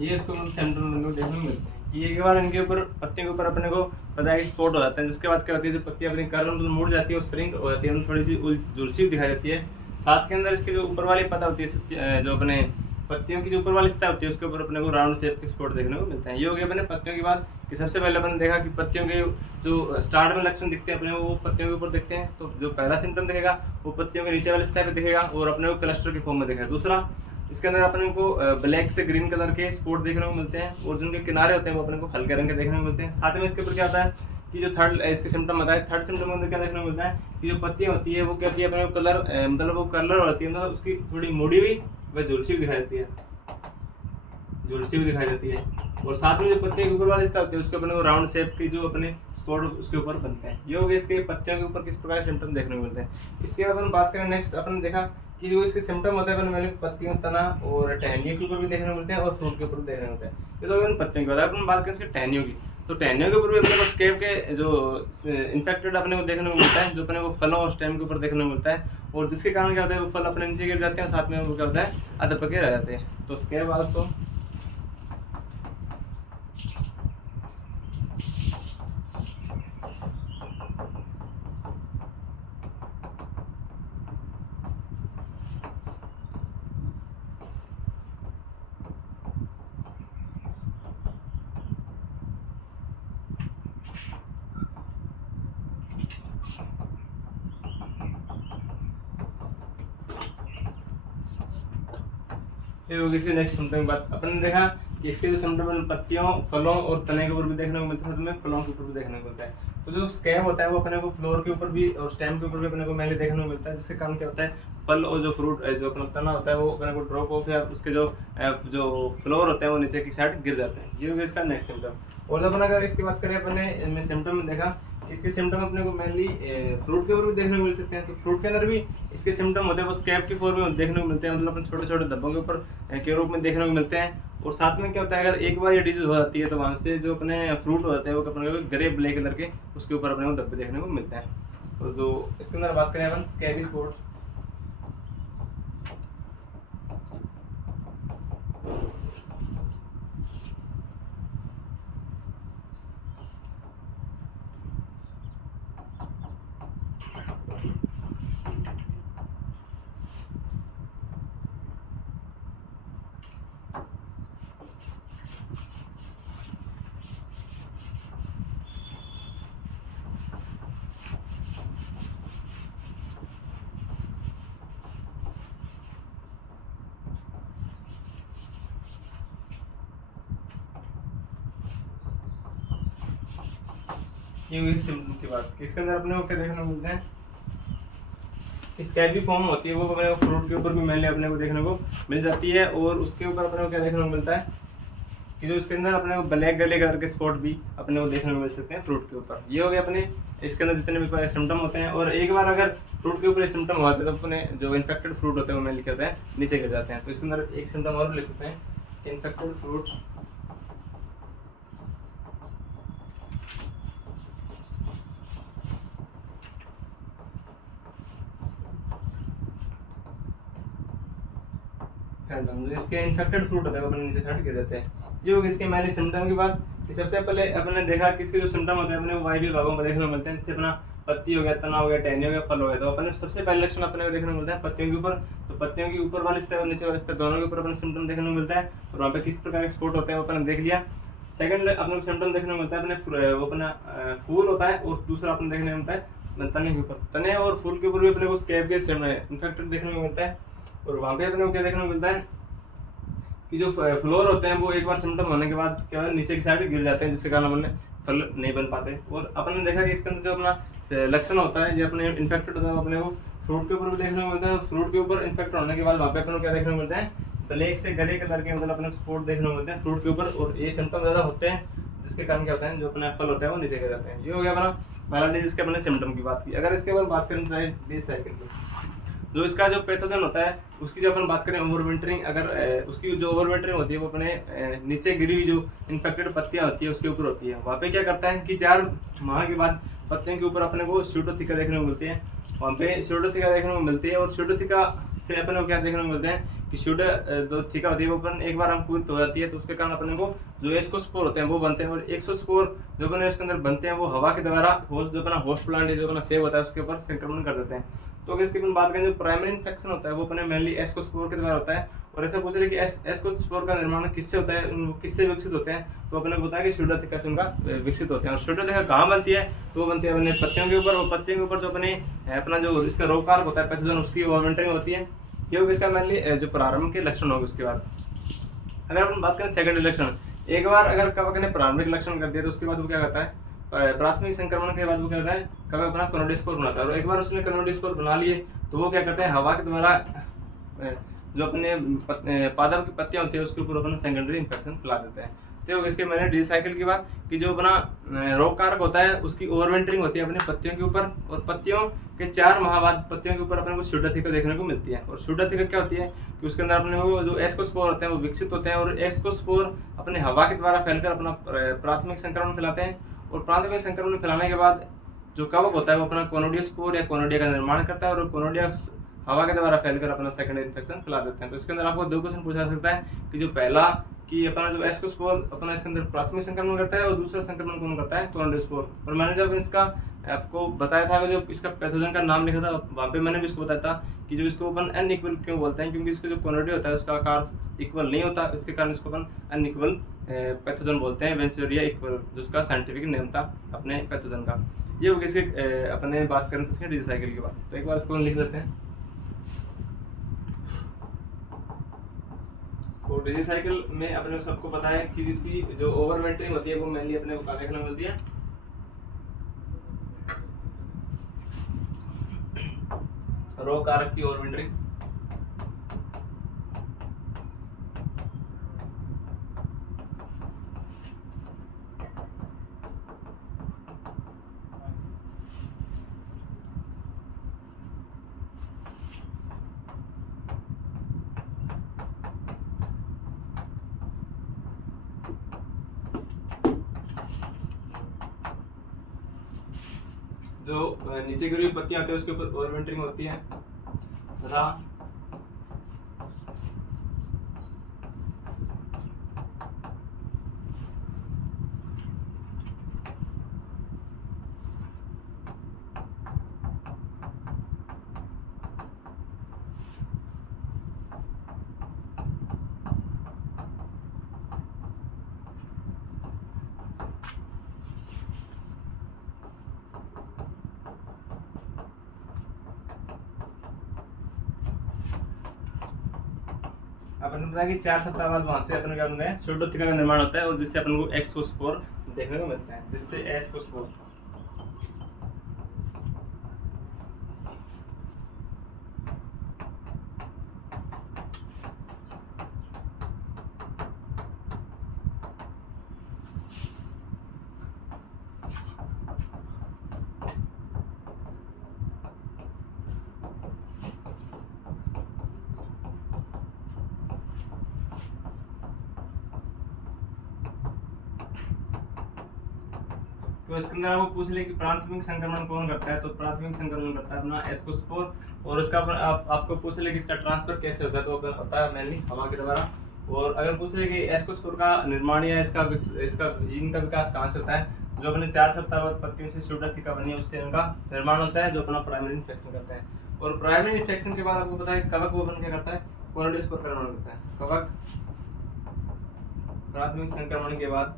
ये इसको सिम्टम देखने को मिलते हैं कि एक बार इनके ऊपर पत्तियों के ऊपर अपने को पता है कि स्पॉट हो जाता है, जिसके बाद क्या होती है जो पत्ती अपनी कर्ल मुड़ जाती है और श्रिंक हो जाती है, थोड़ी सी झुलसी दिखाई देती है। साथ के अंदर इसकी जो ऊपर वाली पत्ता होती है जो अपने पत्तियों की जो ऊपर वाली सतह होती है उसके ऊपर अपने को राउंड शेप के स्पॉट देखने को मिलते हैं। ये हो गया अपने पत्तियों की बात कि सबसे पहले अपने देखा कि पत्तियों के जो स्टार्ट में लक्षण दिखते हैं अपने वो पत्तियों के ऊपर दिखते हैं। तो जो पहला सिम्टम दिखेगा वो पत्तियों के नीचे वाली सतह पे दिखेगा और अपने को क्लस्टर की फॉर्म में दिखेगा। दूसरा इसके अंदर अपने को ब्लैक से ग्रीन कलर के स्पॉट देखने को मिलते हैं, और जिनके किनारे होते हैं वो अपने को हल्के रंग के देखने को मिलते हैं। साथ में इसके ऊपर क्या होता है कि जो थर्ड इसके सिम्टम आता है, थर्ड सिम्टम के अंदर क्या देखने को मिलता है कि जो पत्तियां होती है वो क्या होती है अपने को कलर मतलब वो कलर होती है मतलब उसकी थोड़ी मुड़ी हुई व झुलसी हुई दिखाई देती है, झुलसी हुई दिखाई देती है। और साथ में जो पत्तियों के ऊपर वाला हिस्सा होते हैं उसके अपने को राउंड शेप की जो अपने स्पॉट उसके ऊपर बनते हैं। ये हो गए इसके पत्तियों के ऊपर किस प्रकार सिम्टम देखने को मिलते हैं। इसके बाद हम बात करें नेक्स्ट अपन देखा कि जो इसके सिम्टम होते हैं पहले पत्तियों तना और टहनियों के ऊपर भी देखने को मिलते हैं और फ्रूट के ऊपर भी देखने को मिलते हैं। ये तो अपन पत्तियों की बात अपन बात करें इसके टहनियों की, तो टहनियों के ऊपर भी अपने को स्केब के जो इन्फेक्टेड अपने को देखने को मिलता है, जो अपने को फलों और स्टेम के ऊपर देखने को मिलता है, और जिसके कारण क्या होता है वो फल अपने नीचे गिर जाते हैं और साथ में वो क्या होता है आधे पके रह जाते हैं। तो स्केब आल्सो ये होगी इसके नेक्स्ट सिम्टम की बात। अपन ने देखा कि इसके जो सिम्टम पत्तियों फलों और तने के ऊपर भी देखने को मिलता है, साथ में फलों के ऊपर भी देखने को मिलता है। तो जो स्कैब होता है वो अपने को फ्लोर के ऊपर भी और स्टेम के ऊपर भी अपने को मेनली देखने को मिलता है, जिसके कारण क्या होता है फल और जो फ्रूट जो अपना तना होता है वो अपने को ड्रॉप ऑफ या उसके जो फ्लोर होते हैं वो नीचे की साइड गिर जाते हैं। ये होगा इसका नेक्स्ट सिम्टम। और जब अपन अगर इसकी बात करें अपने सिम्टम में देखा इसके सिम्टम अपने को मेनली फ्रूट के ऊपर भी देखने को मिल सकते हैं। तो फ्रूट के अंदर भी इसके सिम्टम होते हैं, वो स्कैब की फॉर्म में देखने को मिलते हैं, मतलब अपने छोटे छोटे धब्बों के ऊपर के रूप में देखने को मिलते हैं। और साथ में क्या होता है, अगर एक बार ये डिजीज हो जाती है तो वहाँ से जो अपने फ्रूट होते हैं वो अपने को ग्रे ब्लैक कलर के उसके ऊपर अपने को धब्बे देखने को मिलते हैं। तो जो इसके अंदर बात करें अपन स्कैबी स्पॉट, ये हुई सिम्टम की बात। इसके अंदर अपने को क्या देखने को मिलते हैं, स्कैबी फॉर्म होती है वो अपने को फ्रूट के ऊपर भी मेनली अपने को देखने को मिल जाती है। और उसके ऊपर अपने को क्या देखने को मिलता है कि जो इसके अंदर अपने को ब्लैक गले कलर के स्पॉट भी अपने को देखने को मिल सकते हैं फ्रूट के ऊपर। ये हो गया अपने इसके अंदर जितने भी सिम्टम होते हैं। और एक बार अगर फ्रूट के ऊपर सिम्टम होते हैं तो अपने जो इन्फेक्टेड फ्रूट होते हैं वो मेनली कहते हैं नीचे गिर जाते हैं। तो इसके अंदर एक सिम्टम और लिख सकते हैं, इन्फेक्टेड फ्रूट इसके इन्फेक्टेड फ्रूट होता है वो अपने नीचे साइड गिर जाते हैं। ये होगी इसके मैंने सिम्टम की बात कि सबसे पहले अपने देखा कि इसके जो सिम्टम होते हैं अपने वायवीय भागों में देखने को मिलते हैं, जैसे अपना पत्ती हो गया, तना हो गया, टहनी हो गया, फल हो गया। तो अपने सबसे पहले लक्षण अपने को देखने को मिलता है पत्तियों के ऊपर। तो पत्तियों के ऊपर वाले स्तर और नीचे वाले स्तर दोनों के ऊपर अपने सिम्टम देखने को मिलता है। और वहाँ पे किस प्रकार के स्पॉट होते हैं वो अपने देख लिया। सेकंड अपने को सिम्टम देखने को मिलता है अपने वो अपना फूल होता है। और दूसरा अपने देखने को मिलता है तने के ऊपर, तने और फूल के ऊपर भी अपने को स्कैब के इन्फेक्टेड देखने को मिलता है। और वहाँ पे अपने को क्या देखने को मिलता है कि जो फ्लोर होते हैं वो एक बार सिम्टम होने के बाद क्या है नीचे की साइड गिर जाते हैं, जिसके कारण अपने फल नहीं बन पाते। और अपन ने देखा कि इसके अंदर जो अपना लक्षण होता है जो अपने इन्फेक्टेड होता है अपने को फ्रूट के ऊपर भी देखने को मिलता है। फ्रूट के ऊपर इन्फेक्ट होने के बाद वहाँ पे अपन को क्या देखने को मिलता है, ब्लैक से गले कलर के मतलब अपने स्पॉट देखने को मिलते हैं फ्रूट के ऊपर। और ये सिम्टम ज़्यादा होते हैं जिसके कारण क्या होता है जो अपना फल होता है वो नीचे गिर जाते हैं। ये हो गया अपना पहला डिजीज के अपने सिम्टम की बात की। अगर इसके बाद बात करें डिजीज साइकिल की, जो इसका जो पैथोजन होता है उसकी जो अपन बात करें ओवरविंटरिंग, अगर उसकी जो ओवरविंटरिंग होती है वो अपने नीचे गिरी हुई जो इन्फेक्टेड पत्तियां होती है उसके ऊपर होती है। वहाँ पे क्या करता है कि 4 माह के बाद पत्तियों के ऊपर अपने को स्यूडोथिका देखने को मिलती है। वहाँ पे स्यूडोथिका देखने को मिलती है। और स्यूडोथिका से अपने को क्या देखने को मिलते हैं कि स्यूडोथिका होती है वो अपन एक बार अंकुरित हो जाती है तो उसके कारण अपने को जो एस्कोस्पोर होते हैं वो बनते हैं। और एक्सोस्पोर जो अपने उसके अंदर बनते हैं वो हवा के द्वारा होस्ट जो अपना होस्ट प्लांट जो अपना सेव होता है उसके ऊपर संक्रमण कर देते हैं। तो अगर इसकी अपन बात करें जो प्राइमरी इन्फेक्शन होता है वो अपने मेनली एस्कोस्पोर के द्वारा होता है। और ऐसा पूछ रहे कि एस्कोस्पोर का निर्माण किससे होता है, किससे विकसित होते हैं, तो अपने को बताया कि स्यूडोथिका से उनका विकसित होते हैं। और स्यूडोथिका कहाँ बनती है, तो वो बनती है अपने पत्तियों के ऊपर। और पत्तियों के ऊपर जो अपने अपना जो इसका रोग कारक होता है पैथोजन उसकी ओवरविंटरिंग होती है। ये होगा इसका मेनली जो प्रारंभ के लक्षण होंगे। उसके बाद अगर अपन बात करें सेकेंडरी लक्षण, एक बार अगर कवक ने प्रारंभिक लक्षण कर दिया तो उसके बाद वो क्या करता है, प्राथमिक संक्रमण के बाद वो क्या करता है कवक अपना क्लोनोडिस्पोर बनाता है। और एक बार उसने क्लोनोडिस्पोर बना लिए तो वो क्या करते हैं हवा के द्वारा जो अपने पादप की पत्तियां होती है उसके ऊपर अपना सेकेंडरी इन्फेक्शन फैला देते हैं। तो इसके मैंने डी साइकिल की बात कि जो अपना रोग कारक होता है उसकी ओवरविंटरिंग होती है अपनी पत्तियों के ऊपर। और पत्तियों के 4 माह बाद पत्तियों के ऊपर अपने को स्यूडोथिका देखने को मिलती है। और स्यूडोथिका क्या होती है कि उसके अंदर अपने को जो एस्कोस्पोर होते हैं वो विकसित होते हैं। और एस्कोस्पोर अपने हवा के द्वारा फैलकर अपना प्राथमिक संक्रमण फैलाते हैं। और प्राथमिक संक्रमण फैलाने के बाद जो कवक होता है वो अपना कोनोडियोस्पोर या कोनोडिया का निर्माण करता है। और कोनोडिया हवा के द्वारा फैलकर अपना सेकेंडरी इन्फेक्शन फैला देते हैं। तो इसके अंदर आपको 2 क्वेश्चन पूछा जा सकता है कि जो पहला कि अपना जो एस्कोस्पोर अपना इसके अंदर प्राथमिक संक्रमण करता है और दूसरा संक्रमण कौन करता है, कोनोडियोस्पोर। और मैंने जब इसका आपको बताया था जो इसका पैथोजन का नाम लिखा था वहाँ पे मैंने भी इसको बताया था कि जो इसको अपन अनइक्वल क्यों बोलते हैं, क्योंकि इसका जो कोनोडिया होता है उसका आकार इक्वल नहीं होता, इसके कारण इसको अपन अनइक्वल पैथोजन बोलते हैं। वेंचुरिया इक्वल जिसका साइंटिफिक नेम था अपने पैथोजन का। ये हो गया इसके अपने बात करें तो इसके डिजीज साइकिल की बात। तो एक बार इसको लिख लेते हैं। तो डिजीज साइकिल में अपने को सबको पता है कि जिसकी जो ओवरविंटरिंग होती है वो मेनली अपने को कहाँ देखने को मिलती है, रोग कारक की ओवरविंटरिंग। जो नीचे गिरी हुई पत्तियां होती है उसके ऊपर ओवर विंटरिंग होती है तथा अपन ने बताया कि 4 सप्ताह बाद वहां से अपन क्या होता है शूडोत्थिका का निर्माण होता है और जिससे अपन को एक्सोस्पोर देखने को मिलता है, जिससे एक्सोस्पोर तो इसके अंदर आपको पूछ ले कि प्राथमिक संक्रमण कौन करता है, तो प्राथमिक संक्रमण करता है अपना एस्कोस्पोर। और उसका आपको पूछ ले कि इसका ट्रांसफर कैसे होता है, तो अपन होता है मेनली हवा के द्वारा। और अगर पूछ ले कि एस्कोस्पोर का निर्माण या इसका इनका विकास कहाँ से होता है, जो अपने 4 सप्ताह बाद पत्तियों से शूडोत्थिका बनी है उससे इनका निर्माण होता है, जो अपना प्राइमरी इन्फेक्शन करता है। और प्राइमरी इन्फेक्शन के बाद आपको पता है कवक वो बन क्या करता है, कोलोनिस्पोर का निर्माण करता है। कवक प्राथमिक संक्रमण के बाद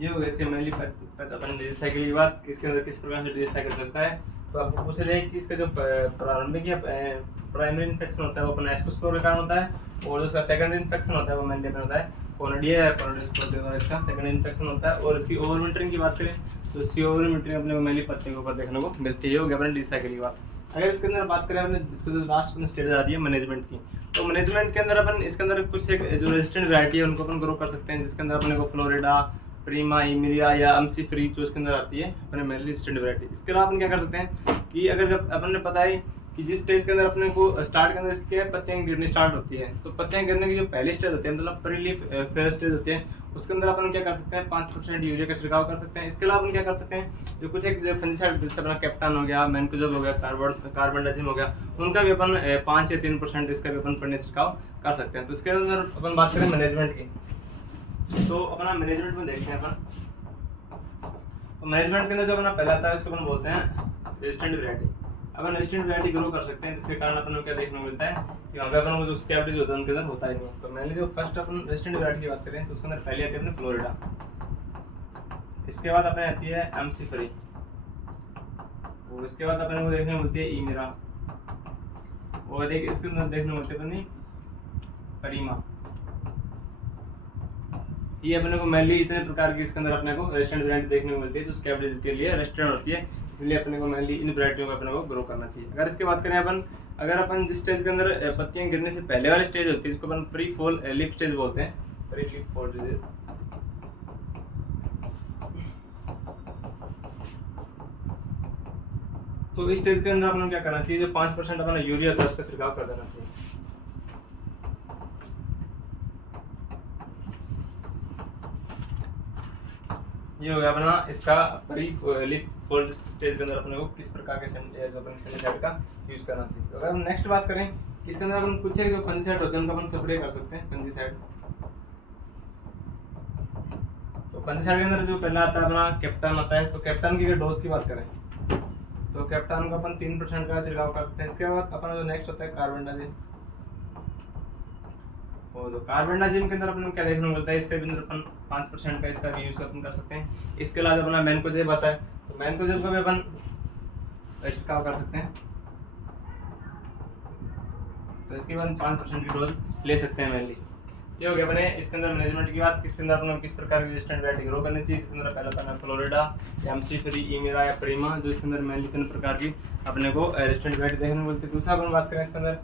ये हो गया इसके मेनली अपन डिजीज साइकिल की बात, इसके अंदर किस प्रकार से डिजीज साइकिल चलता है। तो आपको पूछ रहे हैं कि इसका जो प्रारंभिक या प्राइमरी इन्फेक्शन होता है वो अपना एस्कोस्पोर के कारण होता है, और उसका सेकेंडरी इन्फेक्शन होता है वो मेनली अपना होता है कोनिडिया या कोनिडियोस्पोर के द्वारा इसका सेकेंडरी इन्फेक्शन होता है। और इसकी ओवर विंटरिंग की बात करें तो इसकी ओवर विंटरिंग अपने को मेनली पत्ते के ऊपर देखने को मिलती है। हो गया अपने डिजीज साइकिल की बात। अगर इसके अंदर बात करें अपने इसको जो लास्ट अपनी स्टेज आ रही है मैनेजमेंट की, तो मैनेजमेंट के अंदर अपन इसके अंदर कुछ एक जो रेजिस्टेंट वैरायटी है उनको अपन ग्रो कर सकते हैं, जिसके अंदर अपने को फ्लोरिडा, प्रीमा, इमिरिया या अम्सी फ्री जो इसके अंदर आती है अपने मेनली रेजिस्टेंट वैरायटी। इसके अलावा अपन क्या कर सकते हैं कि अगर जब अपन ने पता है कि जिस स्टेज के अंदर अपने को स्टार्ट के अंदर इसके पत्तियां गिरनी स्टार्ट होती है, तो पत्तियां गिरने की जो पहली स्टेज होती है मतलब प्री लीफ फेयर स्टेज होती है, उसके अंदर अपन क्या कर सकते हैं 5% यूरिया का छिड़काव कर सकते हैं। इसके अलावा अपन क्या कर सकते हैं जो कुछ एक फंजीसाइड जैसे अपना कैप्टन हो गया, मैनकोजेब हो गया, कार्बनडाजिम हो गया, उनका भी अपन 5 या 3% इसका भी अपन पड़ने छिड़काव कर सकते हैं। तो इसके अंदर अपन बात करें मैनेजमेंट की, तो अपना मैनेजमेंट में देखते हैं अपन। तो मैनेजमेंट के अंदर जो अपना पहला आता है उसको अपन बोलते हैं रेजिस्टेंट वैरायटी। अपन रेजिस्टेंट वैरायटी ग्रो कर सकते हैं, जिसके कारण अपन को क्या देखने को मिलता है कि वहाँ पे अपन को जो स्कैबिलिटी होता है उनके अंदर होता ही नहीं। तो मैंने जो फर्स्ट अपन रेजिस्टेंट वैरायटी की बात करें तो उसके अंदर पहले आती है अपनी फ्लोरिडा, इसके बाद अपने आती है एमसी फ्री, और इसके बाद अपन को देखने को मिलती है इमिरा, और एक इसके अंदर देखने को मिलती है अपनी परीमा। ये अपने को मेनली इतने प्रकार की इसके अंदर अपने को रेजिस्टेंट वैरायटी देखने को मिलती है जो स्कैबिलिटी के लिए रेजिस्टेंट होती है, इसलिए अपने को मेनली इन वैरायटियों को अपने को ग्रो करना चाहिए। अगर इसके बात करें अपन, अगर अपन जिस स्टेज के अंदर पत्तियां गिरने से पहले वाली स्टेज होती है जिसको अपन प्री फॉल लीफ स्टेज बोलते हैं, प्री लीफ फॉल डिजीज, तो इस स्टेज के अंदर अपन क्या करना चाहिए, जो 5% अपना यूरिया होता है उसका छिड़काव कर देना चाहिए। ये हो गया अपना इसका प्री लीफ फोल्ड स्टेज के अंदर अपने को किस प्रकार के जो अपन फंजीसाइड का यूज करना चाहिए। तो अगर हम नेक्स्ट बात करें इसके अंदर अपन कुछ एक जो फंजीसाइड होते हैं उनको अपन स्प्रे कर सकते हैं फंजीसाइड। तो फंजीसाइड के अंदर जो पहला आता है अपना कैप्टन आता है, तो कैप्टन की डोज की बात करें तो कैप्टन को अपन 3% का छिड़काव कर सकते हैं। इसके बाद अपना जो नेक्स्ट होता है कार्बेंडाजिम, और जो कार्बेंडाजिम के अंदर अपन क्या देखने को मिलता है, इसके अंदर अपन 5% का इसका भी यूज अपन कर सकते हैं। इसके अलावा अपना मैनकोजेब आता है, तो मैनकोजेब का भी अपन छिड़काव कर सकते हैं, तो इसके बाद 5% की डोज ले सकते हैं मेनली। ये हो गया अपने इसके अंदर मैनेजमेंट की बात, किसके अंदर अपने किस प्रकार की रेजिस्टेंट वैरायटी ग्रो करनी चाहिए। इसके अंदर पहला था फ्लोरिडा, MC3, ईमेरा या प्रीमा, जो इसके अंदर मेनली 3 प्रकार की अपने को रेजिस्टेंट वैरायटी देखने को मिलती है। दूसरा अपन बात करें इसके अंदर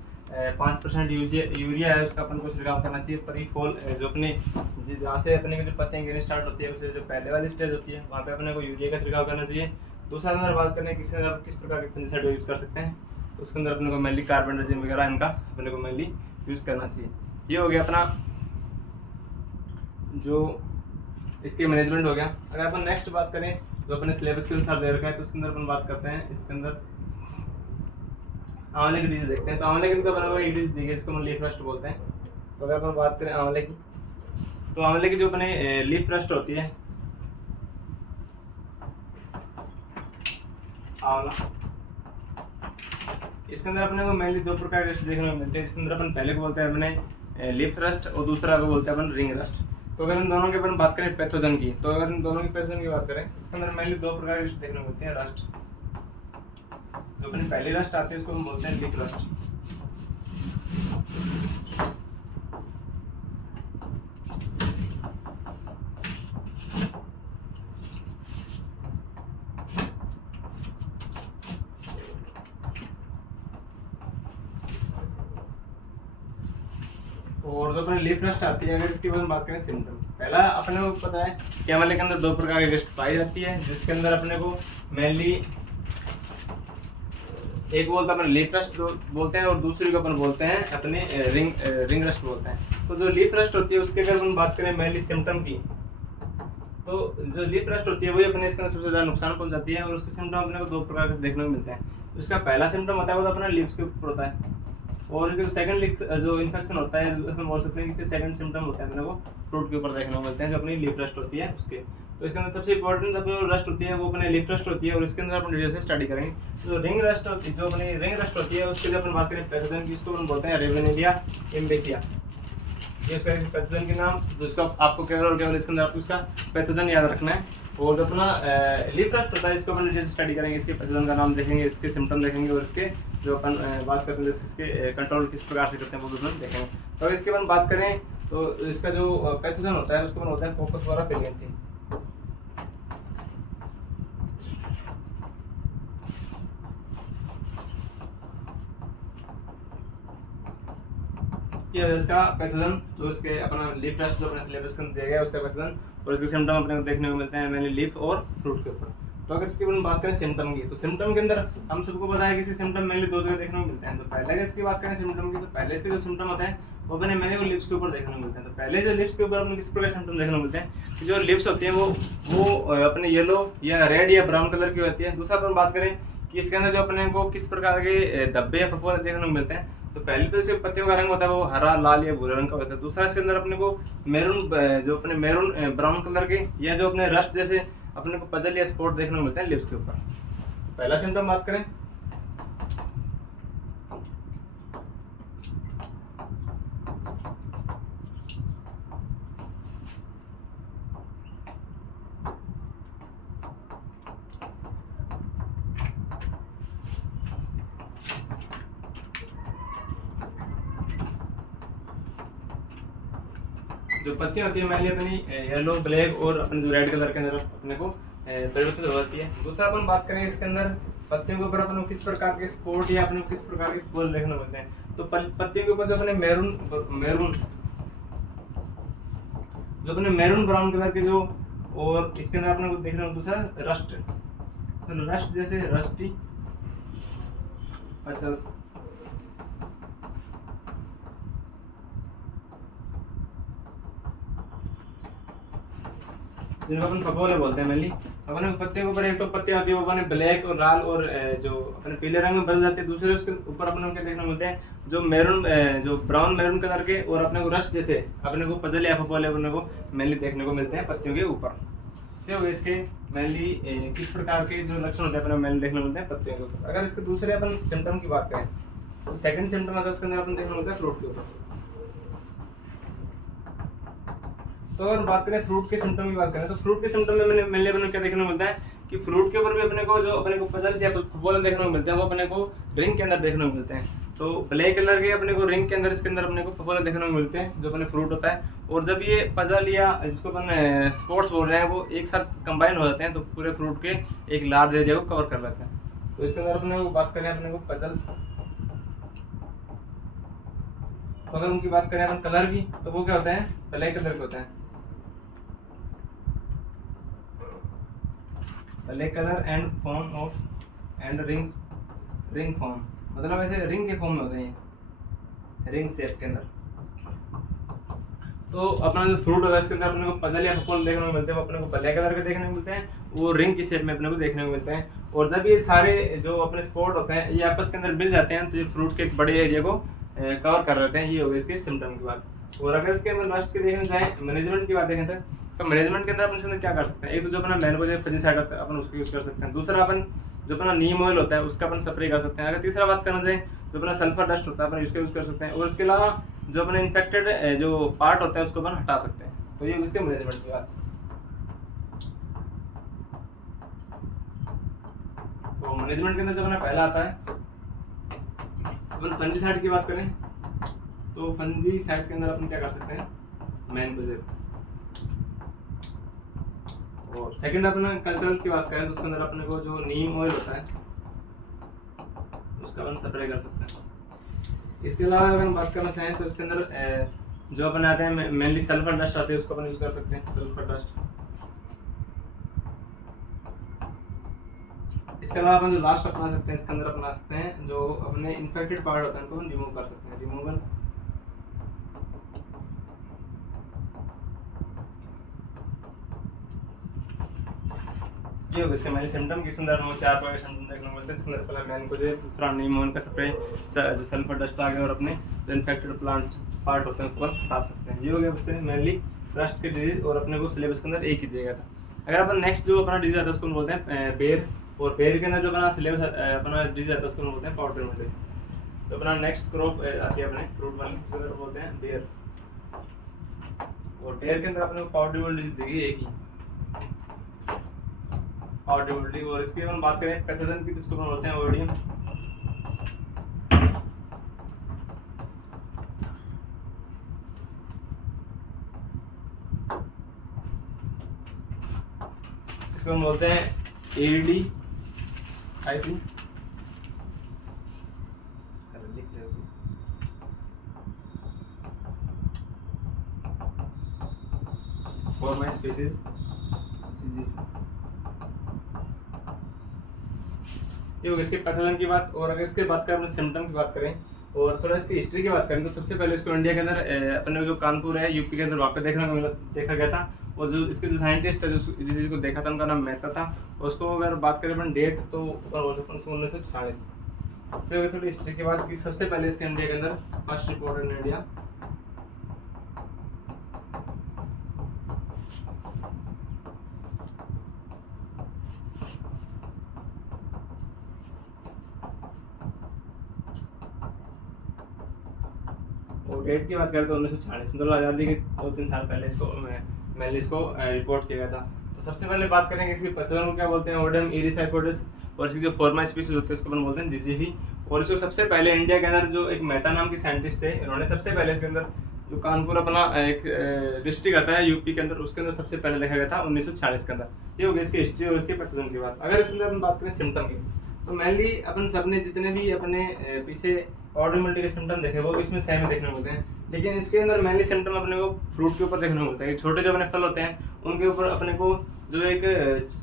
5% यूरिया है, उसका अपन को छिड़काव करना चाहिए प्री फॉल, जो अपने जहाँ से अपने की जो पत्तियां गिरनी स्टार्ट होती है उससे जो पहले वाली स्टेज होती है वहाँ पे अपने को यूरिया का छिड़काव करना चाहिए। दूसरा अंदर बात करें किस प्रकार के फंगिसाइड यूज कर सकते हैं, तो उसके अंदर अपने को मेनली कार्बेंडाजिम वगैरह इनका अपने को मेनली यूज करना चाहिए। ये हो गया अपना जो इसके मैनेजमेंट हो गया। अगर अपन नेक्स्ट बात करें जो अपने सिलेबस के अनुसार दे रखा है, तो उसके अंदर अपन बात करते हैं इसके अंदर आंवले की डिश देखते हैं। तो आंवले की तो अपन को एक डिश दी है जिसको हम लीफ रस्ट बोलते हैं। तो अगर अपन बात करें आंवले की, तो आंवले की जो अपने लीफ रस्ट होती है, आंवला, इसके अंदर अपने को मेनली 2 प्रकार के रस्ट देखने को मिलते हैं। इसके अंदर अपन पहले को बोलते हैं अपने लीफ रस्ट और दूसरा को बोलते हैं अपन रिंग रस्ट। तो अगर इन दोनों की अपन बात करें पैथोजन की, तो अगर इन दोनों की पैथोजन की बात करें, इसके अंदर मेनली 2 प्रकार के रस्ट देखने को मिलते हैं। रस्ट जो अपनी पहली रस्ट आती है उसको हम बोलते हैं लीफ रस्ट। और जो अपने लीफ रस्ट आती है, अगर इसकी बात करें सिम्टम, पहला अपने को पता है कि आंवले के अंदर 2 प्रकार की रस्ट पाई जाती है, जिसके अंदर अपने को मेनली एक बोलते हैं अपने लीफ रस्ट बोलते हैं और दूसरी को अपन बोलते हैं अपने रिंग रस्ट बोलते हैं। तो जो लीफ रस्ट होती है उसके अगर अपन बात करें मेनली सिम्टम की, तो जो लीफ रस्ट होती है वही अपने इसके अंदर सबसे ज़्यादा नुकसान पहुंचाती है और उसके सिम्टम अपने को 2 प्रकार के देखने को मिलते हैं। उसका पहला सिम्टम होता है वो अपना लीव्स के ऊपर होता है, और जो सेकंड जो इन्फेक्शन होता है उसमें बोल सकते हैं कि सेकंड सिम्टम होता है अपने को फ्रूट के ऊपर देखने को मिलते हैं, जो अपनी लीफ रस्ट होती है उसके। तो इसके अंदर सबसे इंपॉर्टेंट अपनी रस्ट होती है वो अपने लीफ रस्ट होती है, और इसके अंदर अपन डिटेल से स्टडी करेंगे। तो रिंग रस्ट होती है, जो अपनी रिंग रस्ट होती है उसके लिए अपन बात करें पैथोजन की, इसको अपन बोलते हैं रेवेनेलिया इम्बेसिया। ये उसका पैथोजन के नाम, जिसका आपको केवल और केवल इसके अंदर आपको इसका पैथोजन याद रखना है। और जो अपना लीफ रस्ट होता है इसको अपन डिटेल स्टडी करेंगे, इसके पैथोजन का नाम देखेंगे, इसके सिम्टम देखेंगे, और इसके जो अपन बात करते हैं इसके कंट्रोल किस प्रकार से करते हैं वो भी देखेंगे। तो इसके अपन बात करें तो इसका जो पैथोजन होता है उसको अपन होता है फोकस वाला फेलियंथी। ये है इसका पैथोजन, जो इसके अपना लीफ रस्ट जो अपने सिलेबस के अंदर दिया गया है उसका पैथोजन, और इसके सिम्टम अपने को देखने को मिलते हैं मैंने लीफ और फ्रूट के ऊपर। तो अगर इसकी बात करें सिम्टम की, तो सिम्टम के अंदर हम सबको पता है कि इसके सिम्टम मेनली 2 जगह देखने को मिलते हैं। तो पहले अगर इसकी बात करें सिम्टम की, तो पहले इसके जो सिम्टम होते हैं वो अपने मैंने वो लिप्स के ऊपर देखने को मिलते हैं। तो पहले जो लिप्स के ऊपर अपने किस प्रकार सिम्टम देखने को मिलते हैं कि जो लिप्स होती हैं वो अपने येलो या रेड या ब्राउन कलर की होती है। दूसरा अपन बात करें कि इसके अंदर जो अपने को किस प्रकार के धब्बे या फफोले देखने को मिलते हैं। तो पहले तो इसके पत्तियों का रंग होता है वो हरा, लाल या भूरे रंग का होता है। दूसरा इसके अंदर अपने को मैरून, जो अपने मैरून ब्राउन कलर के या जो अपने रस्ट जैसे अपने को पजल या स्पॉट देखने को मिलते हैं लिप्स के ऊपर। पहला सिम्टम बात करें, जो पत्तियां होती है मैंने अपनी येलो, ब्लैक और अपने जो रेड कलर के अंदर अपने को परिवर्तित हो जाती है। दूसरा अपन बात करें इसके अंदर पत्तियों के ऊपर अपन को किस प्रकार के स्पॉट या अपने को किस प्रकार के फूल देखने को मिलते हैं। तो पत्तियों के ऊपर जो अपने मैरून ब्राउन कलर के जो, और इसके अंदर अपने को देखने को दूसरा रस्ट जैसे रस्टी, अच्छा जिनको अपन फफोले बोलते हैं मेनली। अपने पत्ते के ऊपर एक तो पत्ते आती है वो अपने ब्लैक और लाल और जो अपने पीले रंग में बदल जाते हैं। दूसरे उसके ऊपर अपने को क्या देखने को मिलते हैं जो मैरून, जो ब्राउन मैरून कलर के, और अपने को रस्ट जैसे अपने को पजल या फफोले अपने को मेनली देखने को मिलते हैं पत्तियों के ऊपर। तो इसके मेनली किस प्रकार के जो लक्षण होते हैं अपने मेनली देखने को मिलते हैं पत्तियों के ऊपर। अगर इसके दूसरे अपन सिम्टम की बात करें तो सेकंड सिम्टम आता है उसके अंदर अपन देखने को मिलता है फ्रूट के ऊपर। तो अगर बात करें फ्रूट के सिम्टम की बात करें तो फ्रूट के सिम्टम में मेनली अपने क्या देखने को मिलता है कि फ्रूट के ऊपर भी अपने को जो अपने को पजल या फफोले देखने को मिलते हैं वो अपने को ड्रिंक के अंदर देखने को मिलते हैं। तो ब्लैक कलर के अपने को रिंग के अंदर इसके अंदर अपने को फफोले देखने को मिलते हैं जो अपने फ्रूट होता है। और जब ये पजल या जिसको अपन स्पोर्ट्स बोल रहे हैं वो एक साथ कंबाइन हो जाते हैं तो पूरे फ्रूट के एक लार्ज एरिया को कवर कर लेते हैं। तो इसके अंदर अपने को बात करें अपने को पजल्स, तो अगर उनकी बात करें अपन कलर की तो वो क्या होते हैं, ब्लैक कलर के होते हैं। Black colour and form of and rings, ring form मतलब ऐसे रिंग के फॉर्म में होते हैं, रिंग शेप के अंदर। तो अपना जो फ्रूट होता है इसके अंदर अपने को पजल या फफोले देखने को मिलते हैं, वो अपने को ब्लैक कलर के देखने को मिलते हैं, वो रिंग की शेप में अपने को देखने को मिलते हैं। और जब ये सारे जो अपने स्पॉट होते हैं ये आपस के अंदर मिल जाते हैं तो ये फ्रूट के एक बड़े एरिया को कवर कर लेते हैं। ये हो गए इसके सिम्टम की बात। और अगर इसके हम लास्ट के देखने जाए मैनेजमेंट की बात देखें तो मैनेजमेंट के अंदर अपन इसके अंदर क्या कर सकते हैं, एक तो जो अपना मैनगो फंजीसाइड होता है अपन उसको यूज कर सकते हैं। दूसरा अपन जो अपना नीम ऑयल होता है उसका अपन स्प्रे कर सकते हैं। अगर तीसरा बात करना जाए जो अपना सल्फर डस्ट होता है अपन उसका यूज कर सकते हैं। और इसके अलावा जो अपने इन्फेक्टेड जो पार्ट होता है उसको अपन हटा सकते हैं। तो ये इसके मैनेजमेंट की बात। तो मैनेजमेंट के अंदर जो अपना पहला आता है अपन फंजीसाइड की बात करें तो फंजीसाइड के अंदर अपन क्या कर सकते हैं, मैनकोजेब। और सेकंड अपना कल्चरल की बात करें तो उसके अंदर अपने को जो नीम ऑयल होता है उसका अपन स्प्रे कर सकते हैं। इसके अलावा अगर हम बात करना चाहें तो इसके अंदर जो अपन आते हैं मेनली सल्फर डस्ट आते हैं उसको अपन यूज कर सकते हैं, सल्फर डस्ट। इसके अलावा अपन जो लास्ट अपना सकते हैं इसके अंदर अपना सकते हैं जो अपने इन्फेक्टेड पार्ट होता है उनको रिमूव कर सकते हैं, रिमूवल। ये हो गया इसके मैंने सिम्टम के अंदर हमें 4 प्रकार के सिम्टम देखने को मिलते हैं। इसके अंदर पहला मैनकोजेब, दूसरा नीम ऑयल का स्प्रे, जो सल्फर डस्ट आ गया और अपने जो इन्फेक्टेड प्लांट पार्ट होते हैं उसको हटा सकते हैं। ये हो गया उससे मेनली ब्रेस्ट के डिजीज और अपने को सिलेबस के अंदर एक ही दिया गया था। अगर अपन नेक्स्ट जो अपना डिजीज आता है उसको बोलते हैं बेर, और बेर के अंदर जो अपना सिलेबस अपना डिजीज आता है उसको बोलते हैं पाउडर मिल्ट। तो अपना नेक्स्ट क्रॉप आती है अपने फ्रूट वाली उसको बोलते हैं बेर। और बेर के अंदर अपने को पाउडर मिल्ट डिजीज देखिए एक ही ऑडिबिलिटी। और इसकी हम बात करें पैथोजन की तो इसको हम बोलते हैं ओडियम। इसको हम बोलते हैं एडी साइक्लिन। फॉर माय स्पीसीज ये हो गई इसके पैथोजन की बात। और अगर इसके बात करें अपने सिम्टम की बात करें और थोड़ा इसकी हिस्ट्री की बात करें तो सबसे पहले इसको इंडिया के अंदर अपने जो कानपुर है यूपी के अंदर वहाँ पे देखा गया था। और जो इसके जो साइंटिस्ट है जो डिजीज को देखा था उनका नाम मेहता था। और उसको अगर बात करें अपन डेट तो 1946। तो थोड़ी हिस्ट्री की बात की सबसे पहले इसके इंडिया के अंदर फर्स्ट रिपोर्ट इन इंडिया और डेट की बात करें तो 1946 मतलब आज़ादी के 2-3 साल पहले इसको मैंने इसको रिपोर्ट किया था। तो सबसे पहले बात करेंगे इसकी पैथोजन को क्या बोलते हैं, ओडियम इरिसाइकोडिस। और इसकी जो फॉर्मा स्पीशीज होती है उसको अपन बोलते हैं जीजीवी। और इसको सबसे पहले इंडिया के अंदर जो एक मेहता नाम की साइंटिस्ट थे इन्होंने सबसे पहले इसके अंदर जो कानपुर अपना एक डिस्ट्रिक्ट आता है यूपी के अंदर उसके अंदर सबसे पहले देखा गया था 1946 के अंदर। ये हो गया इसकी हिस्ट्री और इसके पैथोजन की बात। अगर इसके अंदर अपन बात करें सिम्टम की तो मेनली अपन सबने जितने भी अपने पीछे ऑडिबिलिटी के सिम्टम देखे वो इसमें सेम ही देखने को मिलते हैं। लेकिन इसके अंदर मेनली सिम्टम अपने को फ्रूट के ऊपर देखने को मिलता है। छोटे जो अपने फल होते हैं उनके ऊपर अपने को जो एक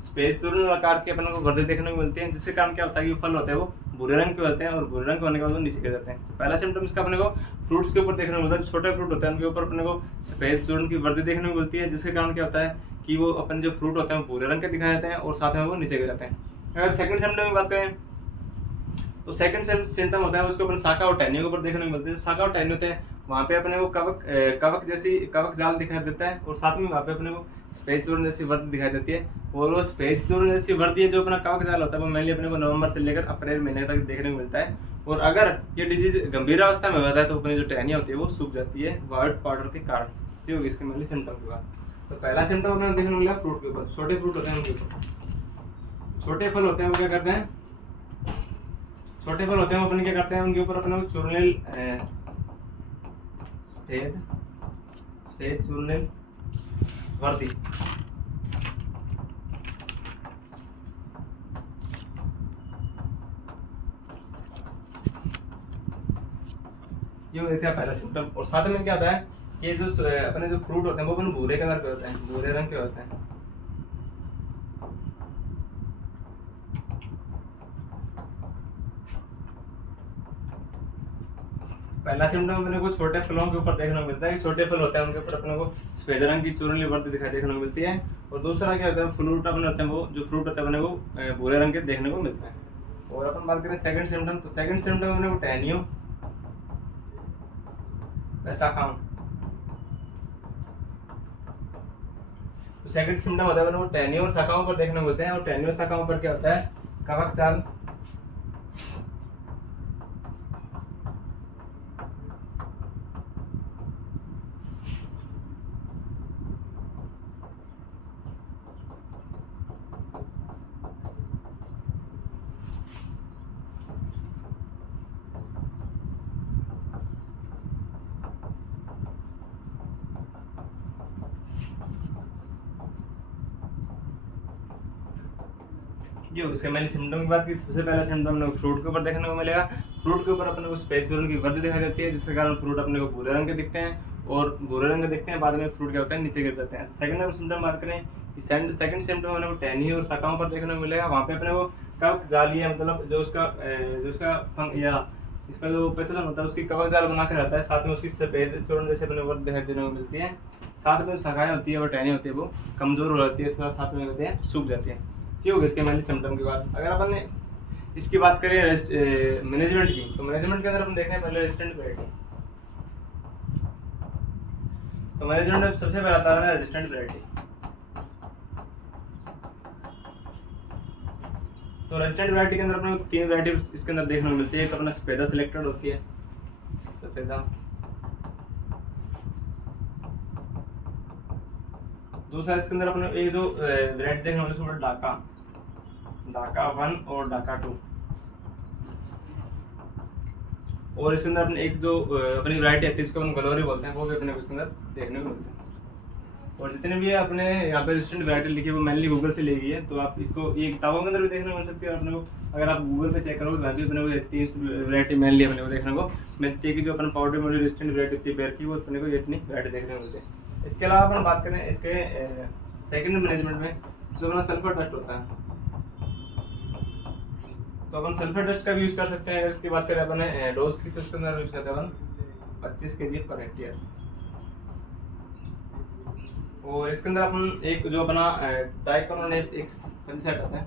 सफेद आकार के अपने को गर्दे देखने को मिलती हैं जिसके कारण क्या होता है कि फल होते हैं वो भूरे रंग के होते हैं और भूरे रंग के होने के बाद वो नीचे गिर जाते हैं। तो पहला सिम्टम इसका अपने को फ्रूट्स के ऊपर देखने को मिलता है। छोटे फ्रूट होते हैं उनके ऊपर अपने को सफेद चूर्ण की वर्दी देखने को मिलती है जिसके कारण क्या होता है कि वो अपने जो फ्रूट होते हैं वो भूरे रंग के दिखाए जाते हैं और साथ में वो नीचे गिर जाते हैं। अगर सेकंड सिम्टम की बात करें तो सेकंड सिम्टम होता है उसको अपन शाखा और टहनियों के ऊपर देखने को मिलते हैं। शाखा और टहनी होते हैं वहाँ पे अपने को कवक जैसी कवक जाल दिखाई देता है और साथ में वहाँ पे अपने को सफेद चूर्ण जैसी वर्दी दिखाई देती है। और वो सफेद चूर्ण जैसी वर्दी है जो अपना कवक जाल होता है वो मेनली अपने को नवंबर से लेकर अप्रैल महीने तक देखने को मिलता है। और अगर ये डिजीज गंभीर अवस्था में होता है तो अपनी जो टहनियाँ होती है वो सूख जाती है वाइट पाउडर के कारण। ये होगी इसके मेनली सिम्टम की बात। तो पहला सिम्टम अपने देखने को मिला फ्रूट के ऊपर। छोटे फ्रूट होते हैं उनके ऊपर छोटे फल होते हैं वो क्या करते हैं छोटे फल होते हैं वो अपन क्या करते हैं, उनके ऊपर अपने को चूर्निल सफेद सफेद चूर्निल वर्दी ये हो गया पहला सिम्टम। और साथ में क्या होता है, ये जो अपने जो फ्रूट होते हैं वो अपन भूरे कलर के होते हैं, भूरे रंग के होते हैं। पहला सिम्टम अपने को छोटे फलों के ऊपर देखने को मिलता है कि छोटे फल होते हैं उनके ऊपर अपने को सफेद रंग की चूर्णिल वर्दी दिखाई देखने को मिलती है। और दूसरा क्या होता है, फ्रूट अपने होते हैं वो जो फ्रूट होता है अपने को भूरे रंग के देखने को मिलते हैं। और अपन बात करें सेकंड सिम्टम, तो सेकंड सिम्टम अपने को टहनियों शाखाओं, तो सेकंड सिम्टम होता है अपने को टहनियों और शाखाओं पर देखने को मिलते हैं। और टहनियों और शाखाओं पर क्या होता है, कवक चाल, जो इसके मैंने सिम्टम की बात की, सबसे पहला सिम्टम अपने को फ्रूट के ऊपर देखने को मिलेगा। फ्रूट के ऊपर अपने को सफेद चूर्ण की वर्दी दिखाई देती है, जिसके कारण फ्रूट अपने को भूरे रंग के दिखते हैं और भूरे रंग के दिखते हैं, बाद में फ्रूट क्या होता है नीचे गिर जाते हैं। सेकंड सिम्टम बात करें, सेकंड सिम्टम अपने को टहनी और शाखाओं पर देखने को मिलेगा। वहाँ पे अपने को कवक जाली है, मतलब जो उसका या इसका जो पैथोजन होता है उसकी कवक जाल बना के रहता है, साथ में उसकी सफेद चूर्ण जैसे अपने वर्द दिखाई देने को मिलती है। साथ में शाखाएं होती है और टहनी होती है वो कमजोर हो जाती है, साथ में होते हैं सूख जाती है। ये हो गया इसके मैंने सिम्टम की बात। अगर अपन ने इसकी बात करें मैनेजमेंट की, तो मैनेजमेंट के अंदर हम देखें पहले रेजिस्टेंट वैरायटी। तो मैनेजमेंट में सबसे पहला आता है रेजिस्टेंट वैरायटी। तो रेजिस्टेंट वैरायटी के अंदर अपने को 3 वैरायटी इसके अंदर देखने को मिलती है। एक तो अपना सफेदा सिलेक्टेड होती है, सफेदा। दूसरा इसके अंदर अपने एक जो वैरायटी देखने को मिलती है डाका 1 और डाका 2। और इसके अंदर अपने एक जो अपनी वैरायटी आती है जिसको हम गलोरी बोलते हैं, वो भी अपने इसके अंदर देखने को मिलते हैं। और जितने भी अपने यहाँ पे रेजिस्टेंट वैरायटी लिखी है वो मेनली गूगल से ली गई है, तो आप इसको ये किताबों के अंदर भी देखने को मिल सकती है। अपने को अगर आप गूगल पे चेक करोगे तो अपने को 3 वैरायटी मेनली अपने को देखने को मिलती है कि जो अपन पाउडर में रेजिस्टेंट वैरायटी होती है बेर की, वो अपने को इतनी वैरायटी देखने को मिलती है। इसके अलावा अपन बात करें इसके सेकेंड मैनेजमेंट में जो अपना सल्फर डस्ट होता है, तो अपन सल्फर डस्ट का भी यूज कर सकते हैं। अगर इसकी बात करें अपन डोज की, तो इसके अंदर यूज करते हैं अपन 25 kg पर हेक्टेयर। और इसके अंदर अपन एक जो अपना डाइकोनोनेट एक फंजीसाइड आता है,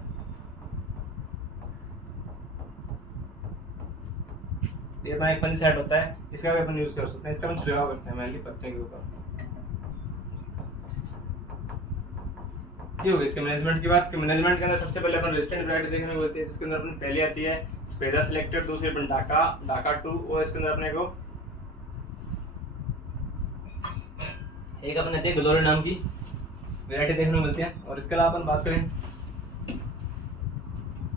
ये अपना एक फंजीसाइड होता है, इसका भी अपन यूज कर सकते हैं। इसका अपन छिड़काव करते हैं मेनली पत्ते के ऊपर। ये हो गई इसके मैनेजमेंट की बात। कि मैनेजमेंट के अंदर सबसे पहले अपन रेजिस्टेंट वैरायटी देखने को मिलती है, जिसके अंदर अपनी पहली आती है स्पेदा सिलेक्टेड, दूसरी अपन डाका 2, और इसके अंदर अपने को एक अपने आती है ग्लोरी नाम की वैरायटी देखने को मिलती है। और इसके अलावा अपन बात करें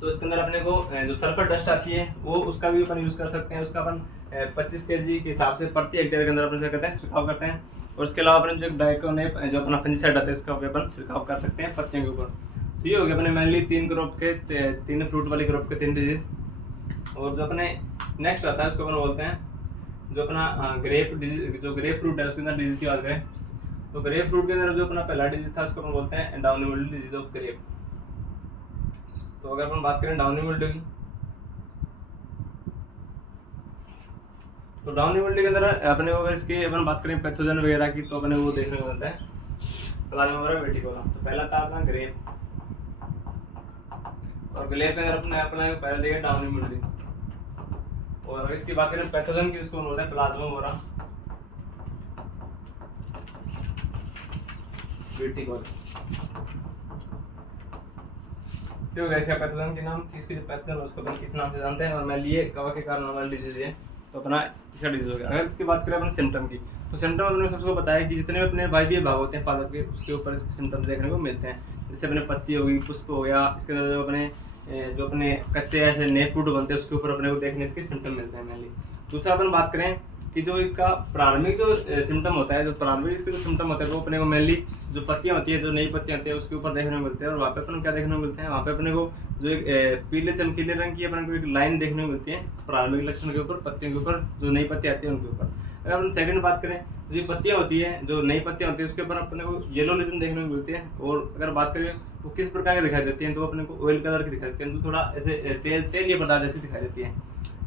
तो इसके अंदर अपने को जो सल्फर डस्ट आती है वो उसका भी अपन यूज कर सकते हैं। उसका अपन 25 kg के हिसाब से प्रति हेक्टेयर के अंदर अपन क्या करते हैं, छिड़काव करते हैं। और इसके अलावा अपने जो डाइकोनेप जो अपना फंजीसाइड आता है उसका भी अपन छिड़काव कर सकते हैं पत्तियों के ऊपर। तो ये हो गया अपने मेनली 3 फ्रूट वाली क्रॉप के 3 डिजीज। और जो अपने नेक्स्ट आता है उसको अपन बोलते हैं जो अपना ग्रेप डिजीज, जो ग्रेप फ्रूट है उसके अंदर डिजीज की बात करें तो ग्रेप फ्रूट के अंदर जो अपना पहला डिजीज था उसको अपन बोलते हैं downy mildew disease of grape. तो अगर अपन बात करें डाउनी मिल्ड्यू की, तो डाउनी मिल्ड्यू के अंदर अपने को इसकी अपन बात करें पैथोजन वगैरह की, तो अपने वो देखने को मिलता है प्लाज्मोरा वेटिकोला। तो पहला था अपना ग्रेप, और ग्रेप के अंदर अपने पहले देखा डाउनी मिल्ड्यू। और अगर इसकी बात करें पैथोजन की, उसको बोलते हैं प्लाज्मोरा वेटिकोला। तो गैस का पैथोजन के नाम, इसके जो पैथोजन उसको अपन किस नाम से जानते हैं, और मैं लिए कवक के कारण वाला डिजीज है, तो अपना इसका डिजीज हो गया। अगर इसकी बात करें अपन सिम्टम की, तो सिम्टम अपने सबको बताया कि जितने अपने वायवीय भाग होते हैं पादप के, उसके ऊपर इसके सिम्टम्स देखने को मिलते हैं। जैसे अपने पत्ती हो गई, पुष्प हो गया, इसके अंदर जो अपने जो अपने कच्चे ऐसे नए फ्रूट बनते हैं उसके ऊपर अपने को देखने इसके सिम्टम मिलते हैं मेनली। दूसरा अपन बात करें कि जो इसका प्रारंभिक जो सिम्टम होता है, जो प्रारंभिक इसके जो सिम्टम होते हैं वो अपने को मेनली जो पत्तियां होती है, जो नई पत्तियां होती है उसके ऊपर देखने को मिलते हैं। और वहाँ पे अपन क्या देखने को मिलते हैं, वहाँ पे अपने को जो एक पीले चमकीले रंग की अपने को एक लाइन देखने को मिलती है प्रारंभिक लक्षण के ऊपर, पत्तियों के ऊपर, जो नई पत्तियां आती है उनके ऊपर। अगर अपन सेकंड बात करें, जो पत्तियां होती है, जो नई पत्तियां होती है उसके ऊपर अपने को येलो लीजन देखने को मिलती है। और अगर बात करें वो किस प्रकार की दिखाई देती है, तो अपने को ऑयल कलर की दिखाई देती है, तो थोड़ा ऐसे तेल ये पदार्थ जैसी दिखाई देती है।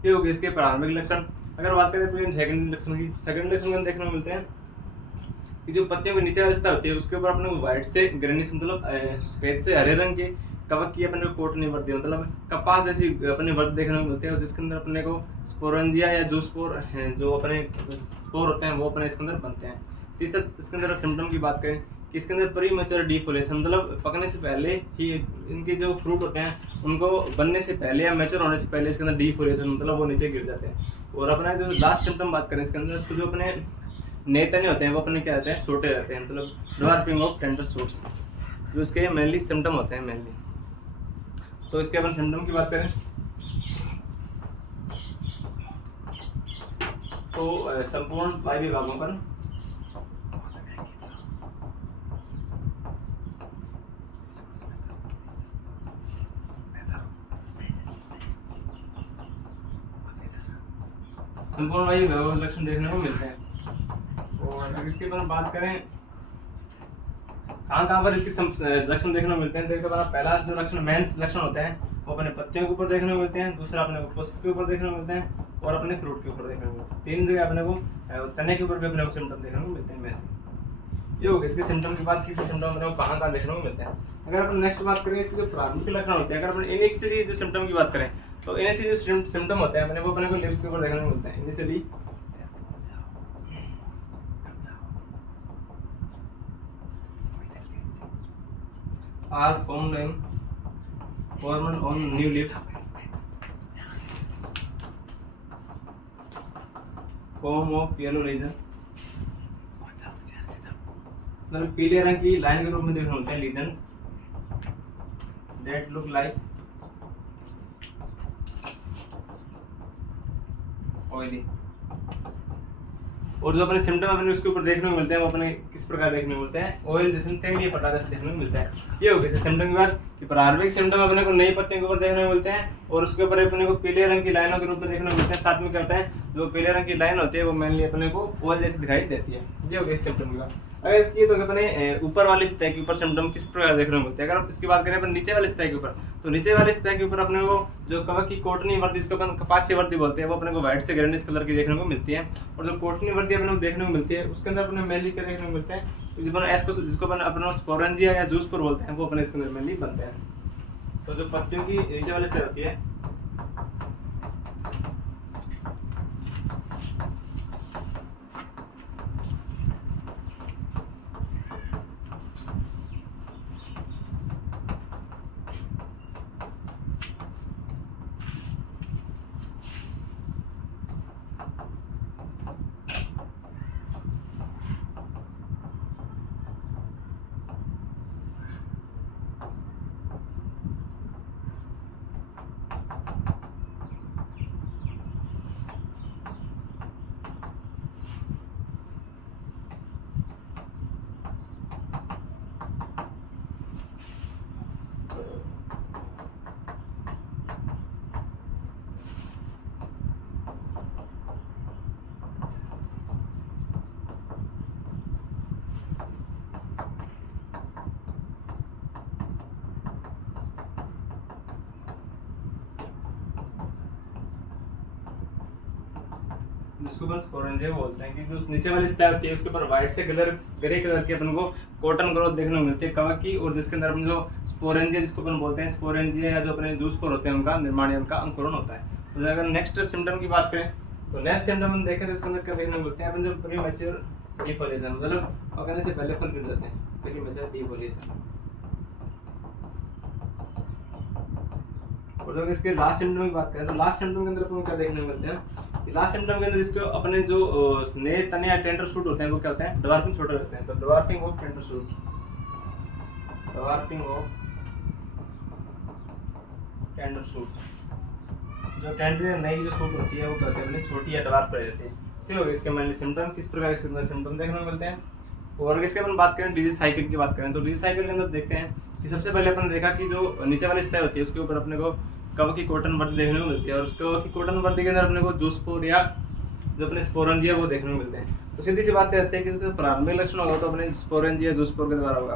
ये हो गए इसके प्रारंभिक लक्षण। अगर बात करें सेकंड लक्षण की, सेकंड लक्षण में देखने को मिलते हैं कि जो पत्तियों के नीचे अवस्था होती है उसके ऊपर अपने को व्हाइट से ग्रेनिश मतलब सफेद से हरे रंग के कवक की अपने को कोटनी वर्दी मतलब कपास जैसी अपने वर्द देखने को मिलते हैं, जिसके अंदर अपने को स्पोरेंजिया या जो स्पोर हैं, जो अपने स्पोर होते हैं वो अपने इसके अंदर बनते हैं। तीसरा इसके अंदर सिम्टम की बात करें कि इसके अंदर प्री मैच्योर डिफोलेशन मतलब पकने से पहले ही इनके जो फ्रूट होते हैं उनको बनने से पहले या मैच्योर होने से पहले इसके अंदर डिफोलेशन मतलब वो नीचे गिर जाते हैं। और अपना जो लास्ट सिम्टम बात करें इसके अंदर, तो जो अपने नए तने होते हैं वो अपने क्या रहते हैं, छोटे रहते हैं, मतलब डेवलपिंग ऑफ टेंडर शूट्स, जो इसके मेनली सिम्टम होते हैं मेनली। तो इसके अपन सिम्टम की बात करें तो संपूर्ण वायु विभागों पर संपूर्ण वायु विभागों के लक्षण देखने को मिलते हैं। और अगर इसके बारे में बात करें कहाँ पर इसके लक्षण देखने को मिलते हैं, देखो पहला जो लक्षण मेन लक्षण होता है वो अपने पत्तियों के ऊपर देखने को मिलते हैं, दूसरा अपने को पुष्प के ऊपर देखने को मिलते हैं, और अपने फ्रूट के ऊपर देखने को मिलते हैं। तीन जगह अपने को तने के ऊपर भी अपने को सिम्टम देखने को मिलते हैं। ये हो गया इसके सिम्टम की बात, किसी सिम्टम अपने को कहाँ देखने को मिलते हैं। अगर अपन नेक्स्ट बात करें इसके जो प्रारंभिक लक्षण होते हैं, अगर अपन इनिशियली जो सिम्टम की बात करें तो इनिशियली जो सिम्टम होते हैं अपने को लिप्स के ऊपर देखने को मिलते हैं। Initially are formed on new leaves, form of yellow lesion, मतलब पीले रंग की लाइन के रूप में देखने होते हैं lesions that look like oily। और जो अपने सिम्टम अपने उसके ऊपर देखने को मिलते हैं वो अपने किस प्रकार देखने को मिलते हैं, ऑयल जैसे तेलीय पदार्थ जैसे देखने को मिलता है। ये हो गया सिम्टम की बात कि प्रारंभिक सिम्टम अपने को नई पत्तियों के ऊपर देखने को मिलते हैं और उसके ऊपर अपने को पीले रंग की लाइनों के रूप में देखने को मिलते हैं। साथ में क्या होता है, जो पीले रंग की लाइन होती है वो मेनली अपने को ऑयल जैसी दिखाई देती है। ये हो गया सिम्टम की बात। अगर इसकी तो अपने ऊपर वाली सतह के ऊपर सिम्टम किस प्रकार देखने को मिलते हैं, अगर इसकी बात करें अपन नीचे वाली सतह के ऊपर, तो नीचे वाली सतह के ऊपर अपने को जो कवक की कोटनी वर्दी, जिसको अपन कपासीय वर्दी बोलते हैं, वो अपने को व्हाइट से ग्रेनिश कलर की देखने को मिलती है। और जो कोटनी वर्दी अपने को देखने को मिलती है उसके अंदर अपने मेनली क्या देखने को मिलते हैं, जिसको अपन अपना स्पोरेंजिया या जूसपोर बोलते हैं, वो अपने इसके अंदर मेनली बनते हैं। तो जो पत्तियों की नीचे वाली सतह होती है जिसको अपन स्पोरेंजिया बोलते हैं, कि जो नीचे वाली सतह होती है उसके ऊपर व्हाइट से ग्रे कलर की अपन को कॉटन ग्रोथ देखने को मिलती है कवक की, और जिसके अंदर अपन जो स्पोरेंजिया जिसको अपन बोलते हैं, स्पोरेंजिया या जो अपने जूसपोर होते हैं उनका निर्माण या उनका अंकुरण होता है। तो अगर नेक्स्ट सिम्टम की बात करें तो नेक्स्ट सिम्टम हम देखें तो इसके अंदर क्या देखने को मिलते हैं, अपन जो प्री मैच्योर डिफोलेशन मतलब पकने से पहले फल गिर जाते हैं, प्री मैच्योर डिफोलेशन। और जब इसके लास्ट सिम्टम की बात करें तो लास्ट सिम्टम के अंदर अपन क्या देखने को मिलते हैं, लास्ट सिम्टम के अंदर इसके अपने जो नए तने या टेंडर शूट होते हैं वो क्या होते हैं, डेवलपिंग छोटे रहते हैं। तो developing of tender shoot, developing of tender suit, जो टेंडर नई जो सूट होती है वो कहते हैं अपनी छोटी या डवार पड़ जाती है। तो इसके मेनली सिम्टम किस प्रकार के सिम्टम देखने को मिलते हैं। और इसके अपन बात करें डिजीज साइकिल की बात करें तो डिजीज साइकिल के अंदर देखते हैं कि सबसे पहले अपन देखा कि जो नीचे वाली सतह होती है उसके ऊपर अपने को कवक की कॉटन वर्दी देखने को मिलती है, और उसके कवक की कॉटन वर्दी के अंदर अपने को जूस्पोर या जो अपने स्पोरेंजिया वो देखने को मिलते हैं। तो सीधी सी बात कहते हैं कि तो प्रारंभिक लक्षण होगा तो अपने स्पोरेंजिया जूस्पोर के द्वारा होगा।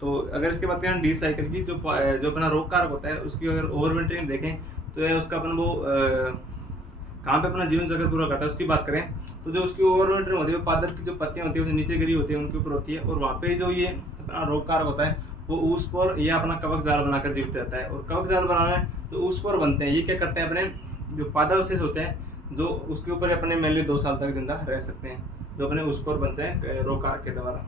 तो अगर इसकी बात करें डी साइकिल की, जो अपना रोग कारक होता है उसकी अगर ओवरविंटरिंग देखें तो यह उसका अपन वो कहाँ पे अपना जीवन चक्र पूरा करता है उसकी बात करें तो जो उसकी ओवरविंटरिंग होती है वो पादप की जो पत्तियां होती है वो नीचे गिरी होती है उनके ऊपर होती है, और वहाँ पे जो ये अपना रोग कारक होता है वो ऊसपोर या अपना कवक जाल बनाकर जीवित रहता है। और कवक जाल बनाने तो ऊसपोर बनते हैं, ये क्या करते हैं अपने जो पादप अवशेष होते हैं जो उसके ऊपर अपने मेनली 2 साल तक जिंदा रह सकते हैं, जो अपने ऊसपोर बनते हैं रोग कारक के द्वारा।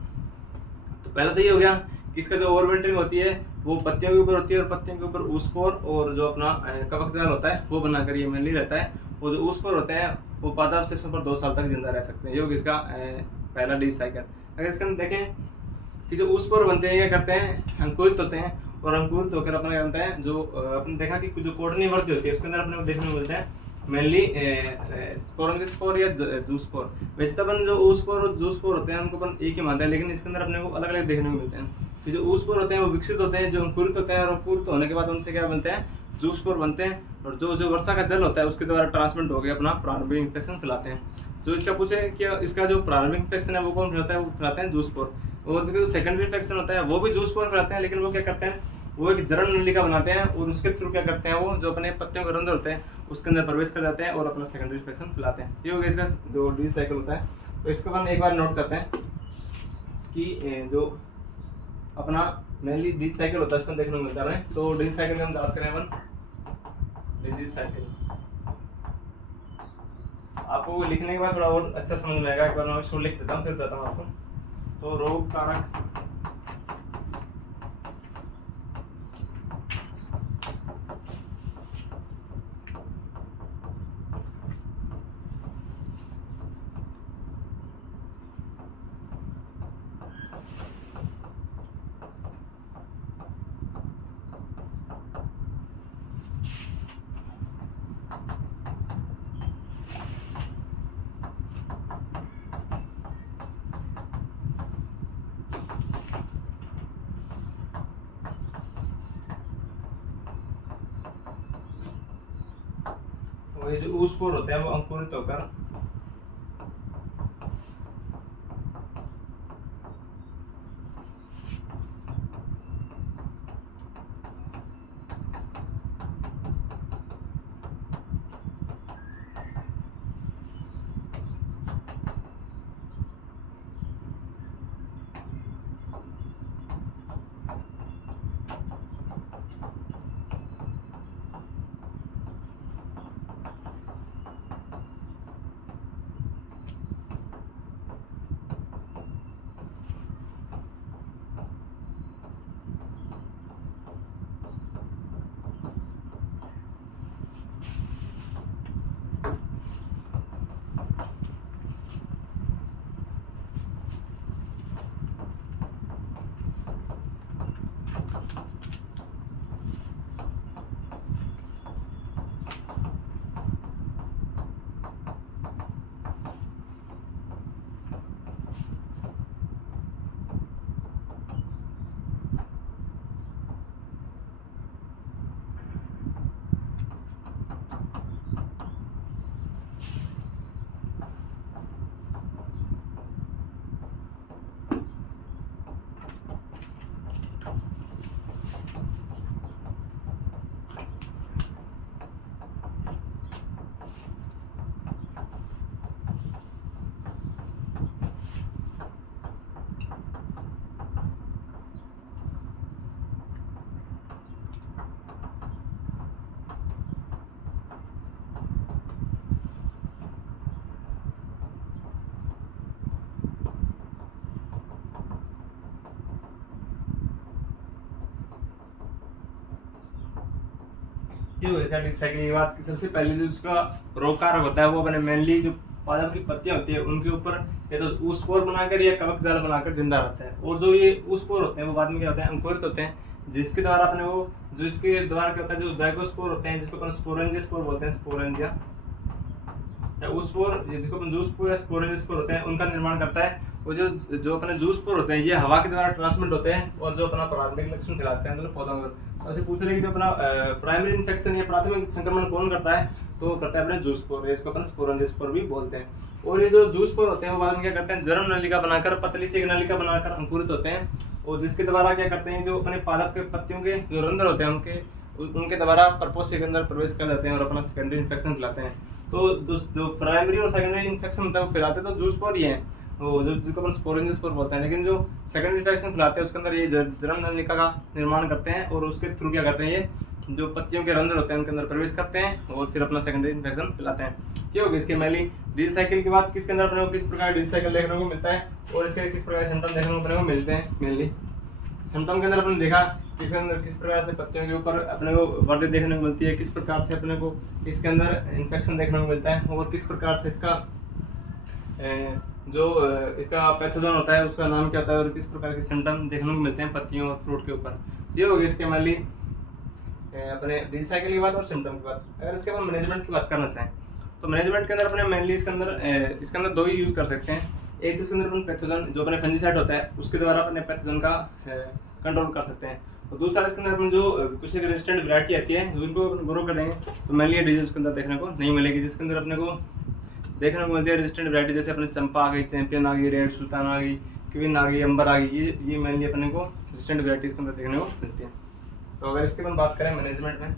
तो पहला तो ये हो गया कि इसका जो ओवरविंटरिंग होती है वो पत्तियों के ऊपर होती है, और पत्तियों के ऊपर ऊसपोर और जो अपना कवक जाल होता है वो बनाकर ये मेनली रहता है। वो जो ऊसपोर होते हैं वो पादप अवशेषों पर 2 साल तक जिंदा रह सकते हैं, ये होगा इसका पहला डी साइकिल। अगर इसके अंदर देखें कि जो ऊसपोर बनते हैं क्या करते हैं अंकुरित होते हैं, और अंकुरित होकर अपना क्या बनता है जो अपने देखा कि जो कोटनी वर्दी होती है उसके अंदर अपने को देखने को मिलता है मेनली स्पोरेंजियोस्पोर या जूस्पोर। वैसे तो अपन जो ऊसपोर और जूस्पोर होते हैं उनको अपन एक ही मानते हैं, लेकिन इसके अंदर अपने को अलग अलग देखने को मिलते हैं। कि जो ऊसपोर होते हैं वो विकसित होते हैं, जो अंकुरित होते हैं, और अंकुरित होने के बाद उनसे क्या बनते हैं जूस्पोर बनते हैं, और जो वर्षा का जल होता है उसके द्वारा ट्रांसमिट होकर अपना प्रारंभिक इन्फेक्शन फैलाते हैं। जो इसका पूछे कि इसका जो प्रारंभिक इन्फेक्शन है वो कौन फैलाता है, वो फैलाते हैं जूस्पोर। और जो सेकेंडरी इन्फेक्शन होता है वो भी जूस्पोर फैलाते हैं, लेकिन वो क्या करते हैं वो एक जरण नलिका बनाते हैं और उसके थ्रू क्या करते हैं वो जो अपने पत्तियों के रंध्र होते हैं उसके अंदर प्रवेश कर जाते हैं और अपना सेकेंडरी इन्फेक्शन फैलाते हैं। ये हो गया इसका जो डिजीज साइकिल होता है। तो इसको हम एक बार नोट करते हैं कि जो अपना मेनली डिजीज साइकिल होता है इसको देखने को मिलता है। तो डिजीज साइकिल की हम बात करें अपन डिजीज साइकिल, आपको लिखने के बाद थोड़ा और अच्छा समझ में आएगा। एक बार मैं इसको लिख देता हूँ फिर बताता हूँ आपको। तो रोग कारक ये जो ऊसपोर होते हैं वो अंकुरित होकर ये हो गया डिजीज साइकिल की बात कि सबसे पहले जो उसका रोग कारक होता है वो अपने मेनली जो पादप की पत्तियां होती है उनके ऊपर या तो ऊसपोर बनाकर या कवक जाल बनाकर जिंदा रहता है। और जो ये ऊसपोर होते हैं वो बाद में क्या होते हैं अंकुरित होते हैं, जिसके द्वारा अपने वो जो इसके द्वारा क्या होता है, जो जाइगोस्पोर होते हैं जिसको अपन स्पोरेंजियोस्पोर बोलते हैं, स्पोरेंजिया या ऊस्पोर, जिसको अपन जूस्पोर या स्पोरेंजियोस्पोर होते हैं, उनका निर्माण करता है। वो जो जो अपने जूस्पोर होते हैं ये हवा के द्वारा ट्रांसमिट होते हैं और जो अपना प्रारंभिक लक्षण खिलाते हैं मतलब पौधों में। तो ऐसे पूछ रहे हैं कि जो अपना प्राइमरी इन्फेक्शन या प्राथमिक संक्रमण कौन करता है, तो करता है अपने जूस्पोर, इसको अपन स्पोरेंजियोस्पोर भी बोलते हैं। और ये जो जूस्पोर होते हैं वो बाद में क्या करते हैं, जर्म नलिका बनाकर, पतली सी एक नलिका बनाकर अंकुरित होते हैं, और जिसके द्वारा क्या करते हैं, जो अपने पादप के पत्तियों के जो रंध्र होते हैं उनके द्वारा प्रपोस्टिया के अंदर प्रवेश कर जाते हैं और अपना सेकेंडरी इन्फेक्शन फैलाते हैं। तो जो प्राइमरी और सेकेंडरी इन्फेक्शन होता है वो फैलाते तो जूस्पोर ही है, वो जो जिसको अपन स्पोरेंजियोस्पोर बोलते हैं। लेकिन जो सेकेंडरी इन्फेक्शन फैलाते हैं उसके अंदर ये जर्म नलिका का निर्माण करते हैं और उसके थ्रू क्या करते हैं, ये जो पत्तियों के रंध्र होते हैं उनके अंदर प्रवेश करते हैं और फिर अपना सेकेंडरी इन्फेक्शन फैलाते हैं। ये होगी इसके मेनली डिजीज साइकिल की बात, किसके अंदर अपने को किस प्रकार डिजीज साइकिल देखने को मिलता है और इसके किस प्रकार सिम्टम देखने को अपने को मिलते हैं। मेनली सिम्टम के अंदर अपने देखा इसके अंदर किस प्रकार से पत्तियों के ऊपर अपने को वर्दी देखने को मिलती है, किस प्रकार से अपने को इसके अंदर इन्फेक्शन देखने को मिलता है और किस प्रकार से इसका जो इसका पैथोजन होता है उसका नाम क्या होता है और किस प्रकार के सिम्टम देखने को मिलते हैं पत्तियों और फ्रूट के ऊपर। ये होगी इसके मेनली अपने डिजीज साइकिल की बात और सिम्टम की बात। अगर इसके बाद मैनेजमेंट की बात करना चाहें तो मैनेजमेंट के अंदर अपने मेनली इसके अंदर दो ही यूज कर सकते हैं। एक तो इसके अंदर अपन पैथोजन जो अपने फंजीसाइड होता है उसके द्वारा अपने पैथोजन का कंट्रोल कर सकते हैं, और दूसरा इसके अंदर अपन जो कुछ एक रेजिस्टेंट वैरायटी आती है जिनको अपन ग्रो करेंगे तो मेनली डिजीज उसके अंदर देखने को नहीं मिलेगी, जिसके अंदर अपने को देखने को मिलती है रेजिस्टेंट वैरायटी, जैसे अपने चंपा आ गई, चैंपियन आ गई, रेड सुल्तान आ गई, क्वीन आ गई, अंबर आ गई, ये मेनली अपने को रेजिस्टेंट वैरायटी इसके अंदर देखने को मिलती है। तो अगर इसके अपन बात करें मैनेजमेंट में,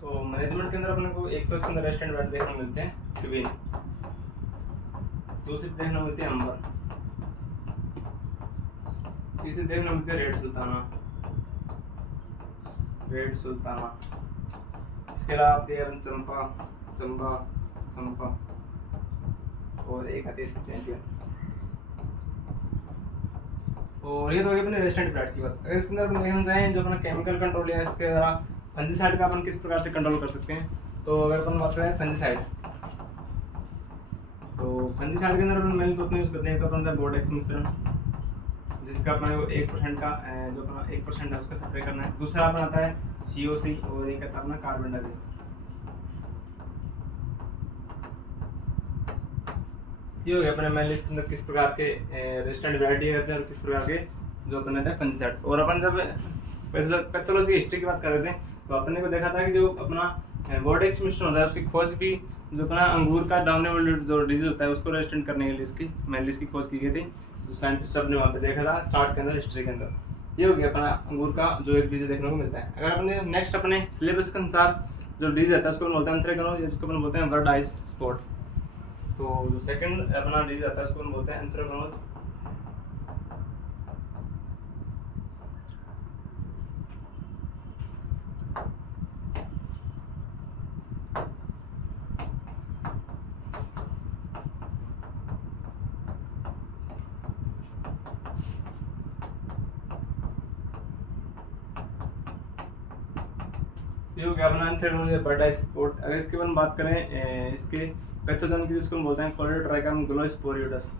तो मैनेजमेंट के अंदर अपने को एक तो इसके अंदर रेजिस्टेंट वैरायटी देखने को मिलते हैं क्वीन, दूसरी देखने को मिलती है अंबर, तीसरी देखने को मिलती है रेड सुल्ताना। इसके अलावा आप देखिए चंपा चंपा चंपा और एक आती है इसकी चैंपियन। और ये तो होगी अपने रेजिस्टेंट वैरायटी की बात। अगर इसके अंदर अपन देखना चाहें जो अपना केमिकल कंट्रोल है इसके द्वारा फंजीसाइड का अपन किस प्रकार से कंट्रोल कर सकते हैं, तो अगर अपन बात करें फंजीसाइड, तो फंजीसाइड के अंदर अपन मेनली दो यूज करते हैं। तो अपन बोर्डेक्स मिश्रण जिसका अपने को 1% का जो अपना 1% है उसका स्प्रे करना है। दूसरा अपन आता है COC और एक आता है अपना कार्बन डाइऑक्साइड। ये हो गया अपने मेनली इसके अंदर किस प्रकार के रेजिस्टेंट वैरायटी रहते हैं और किस प्रकार के जो अपने रहते हैं फंजीसाइड। और अपन जब पैथोलॉजी की हिस्ट्री की बात कर रहे थे तो अपने को देखा था कि जो अपना बोर्डेक्स मिश्रण होता है उसकी खोज भी जो अपना अंगूर का डाउनेबल जो डिजीज होता है उसको रेजिस्टेंट करने के लिए इसकी मेनली इसकी खोज की गई थी। जो साइंटिस्ट ने वहाँ पे देखा था स्टार्ट के अंदर हिस्ट्री के अंदर। ये हो गया अपना अंगूर का जो एक डिजीज देखने को मिलता है। अगर अपने नेक्स्ट अपने सिलेबस के अनुसार जो डिजीज रहता है उसको बोलते हैं एंथ्रेक्नोज, जिसको अपन बोलते हैं बर्ड आइज स्पॉट। तो जो सेकंड अपना डिजीज आता है उसको हम बोलते हैं एंथ्रेक्नोज। ये हो गया अपना एंथ्रेक्नोज बर्ड आइज स्पॉट। अगर इसके बारे में बात करें इसके पैथोजन की जिसको हम बोलते हैं कोलेडोट्राइकम ग्लोस्पोरियोडस।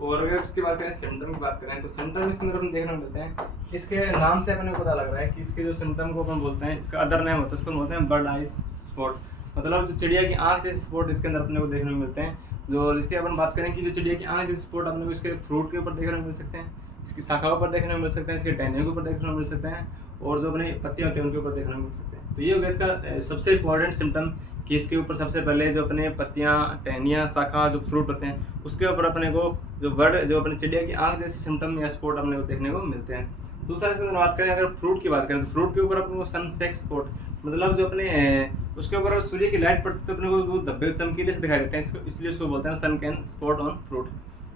और अगर इसकी बात करें सिम्टम की बात करें तो सिम्टम इसके अंदर अपन देखने को मिलते हैं। इसके नाम से अपने को पता लग रहा है कि इसके जो सिम्टम को अपन बोलते हैं इसका अदर नेम होता है, इसको बोलते हैं बर्ड आइज स्पॉट। मतलब जो चिड़िया की आंख जैसे स्पॉट इसके अंदर अपने को देखने को मिलते हैं। जो इसके अपन बात करें कि जो चिड़िया की आंख जैसे स्पॉट अपने को इसके फ्रूट के ऊपर देखने को मिल सकते हैं, इसकी शाखाओं पर देखने को मिल सकते हैं, इसके टहनियों के ऊपर देखने को मिल सकते हैं और जो अपने पत्तियां होती हैं उनके ऊपर देखने को मिल सकते हैं। तो ये हो गया इसका सबसे इंपॉर्टेंट सिम्टम कि इसके ऊपर सबसे पहले जो अपने पत्तियां, टहनियां, शाखा जो फ्रूट होते हैं उसके ऊपर अपने को जो बर्ड जो अपने चिड़िया की आंख जैसे सिम्टम या स्पॉट अपने को देखने को मिलते हैं। दूसरा इसके अंदर बात करें अगर फ्रूट की बात करें तो फ्रूट के ऊपर अपने को सनसेक स्पॉट, मतलब जो अपने उसके ऊपर सूर्य की लाइट पड़ती है तो अपने को वो धब्बे चमकीले से दिखाई देते हैं, इसलिए उसको बोलते हैं सन कैन स्पॉट ऑन फ्रूट।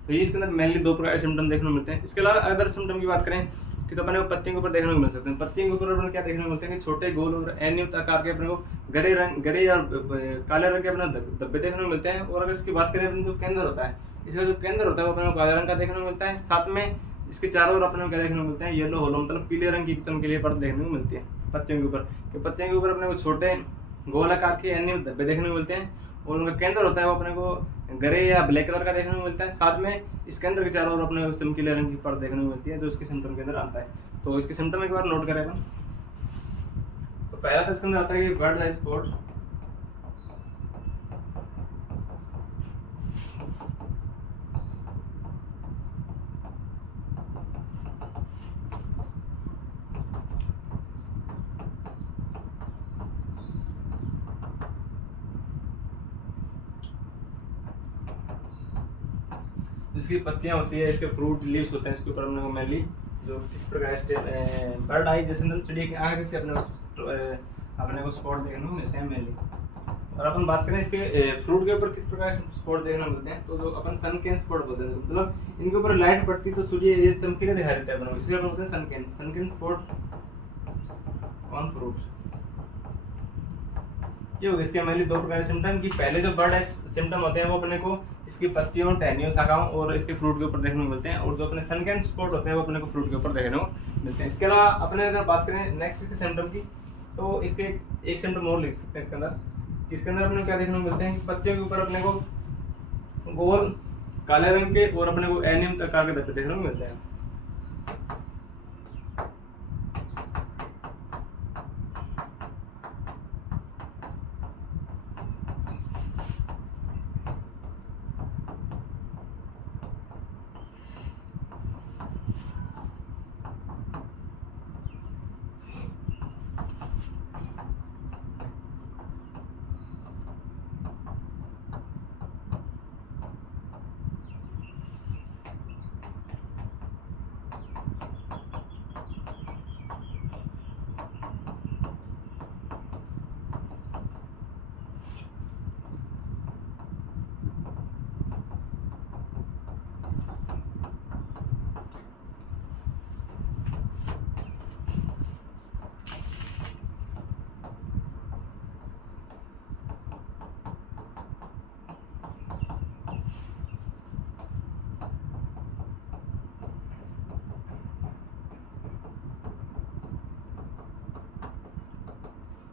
तो ये इसके अंदर मेनली दो प्रकार के सिम्टम देखने को मिलते हैं। इसके अलावा अदर सिम्टम की बात करें कि तो अपने को पत्तियों के ऊपर देखने को मिल सकते हैं। पत्तियों के ऊपर अपने क्या देखने को मिलते हैं कि छोटे गोल और अनियमित आकार के अपने को गरे और काले रंग के अपने धब्बे देखने को मिलते हैं। और अगर इसकी बात करें अपने जो केंद्र होता है, इसका जो केंद्र होता है वो अपने को काले रंग का देखने को मिलता है। साथ में इसके चारों ओर अपने को क्या देखने को मिलते हैं, येलो होलो मतलब पीले रंग की चमकीली परत देखने को मिलती है पत्तियों के ऊपर। कि पत्तियों के ऊपर अपने को छोटे गोल आकार के अन्य धब्बे देखने को मिलते हैं, और उनका केंद्र होता है वो अपने को ग्रे या ब्लैक कलर का देखने को मिलता है। साथ में इसके अंदर के चारों ओर अपने को चमकीले रंग की परत देखने को मिलती है, जो इसके सिम्टम के अंदर आता है। तो इसके सिम्टम एक बार नोट करें अपन। तो पहला तो इसके अंदर आता है कि बर्ड आई स्पॉट। जिसकी पत्तियां होती है, इसके फ्रूट लीव्स होते हैं, इसके ऊपर अपने को मेनली जो किस प्रकार से बर्ड आई जैसे चिड़िया की आँख जैसे अपने को स्पॉट देखने को मिलते हैं मेनली। और अपन बात करें इसके फ्रूट के ऊपर किस प्रकार से स्पॉट देखने को मिलते हैं, तो जो अपन सन कैन स्पॉट बोलते हैं, मतलब इनके ऊपर लाइट पड़ती तो सूर्य ये चमकीले दिखाई देता है अपन को, इसलिए अपन बोलते हैं सन कैन स्पॉट ऑन फ्रूट। ये हो इसके मेनली 2 प्रकार के सिम्टम। कि पहले जो बर्ड सिम्टम होते हैं वो अपने को इसकी पत्तियों, टहनियों, शाखाओं और इसके फ्रूट के ऊपर देखने को मिलते हैं, और जो अपने सनकैन स्पॉट होते हैं वो अपने को फ्रूट के ऊपर देखने को मिलते हैं। इसके अलावा अपने अगर बात करें नेक्स्ट सिम्टम की, तो इसके एक सिम्टम और लिख सकते हैं इसके अंदर। इसके अंदर अपने को क्या देखने को मिलते हैं कि पत्तियों के ऊपर अपने को गोल काले रंग के और अपने को एनियम आकार के धब्बे देखने को मिलते हैं।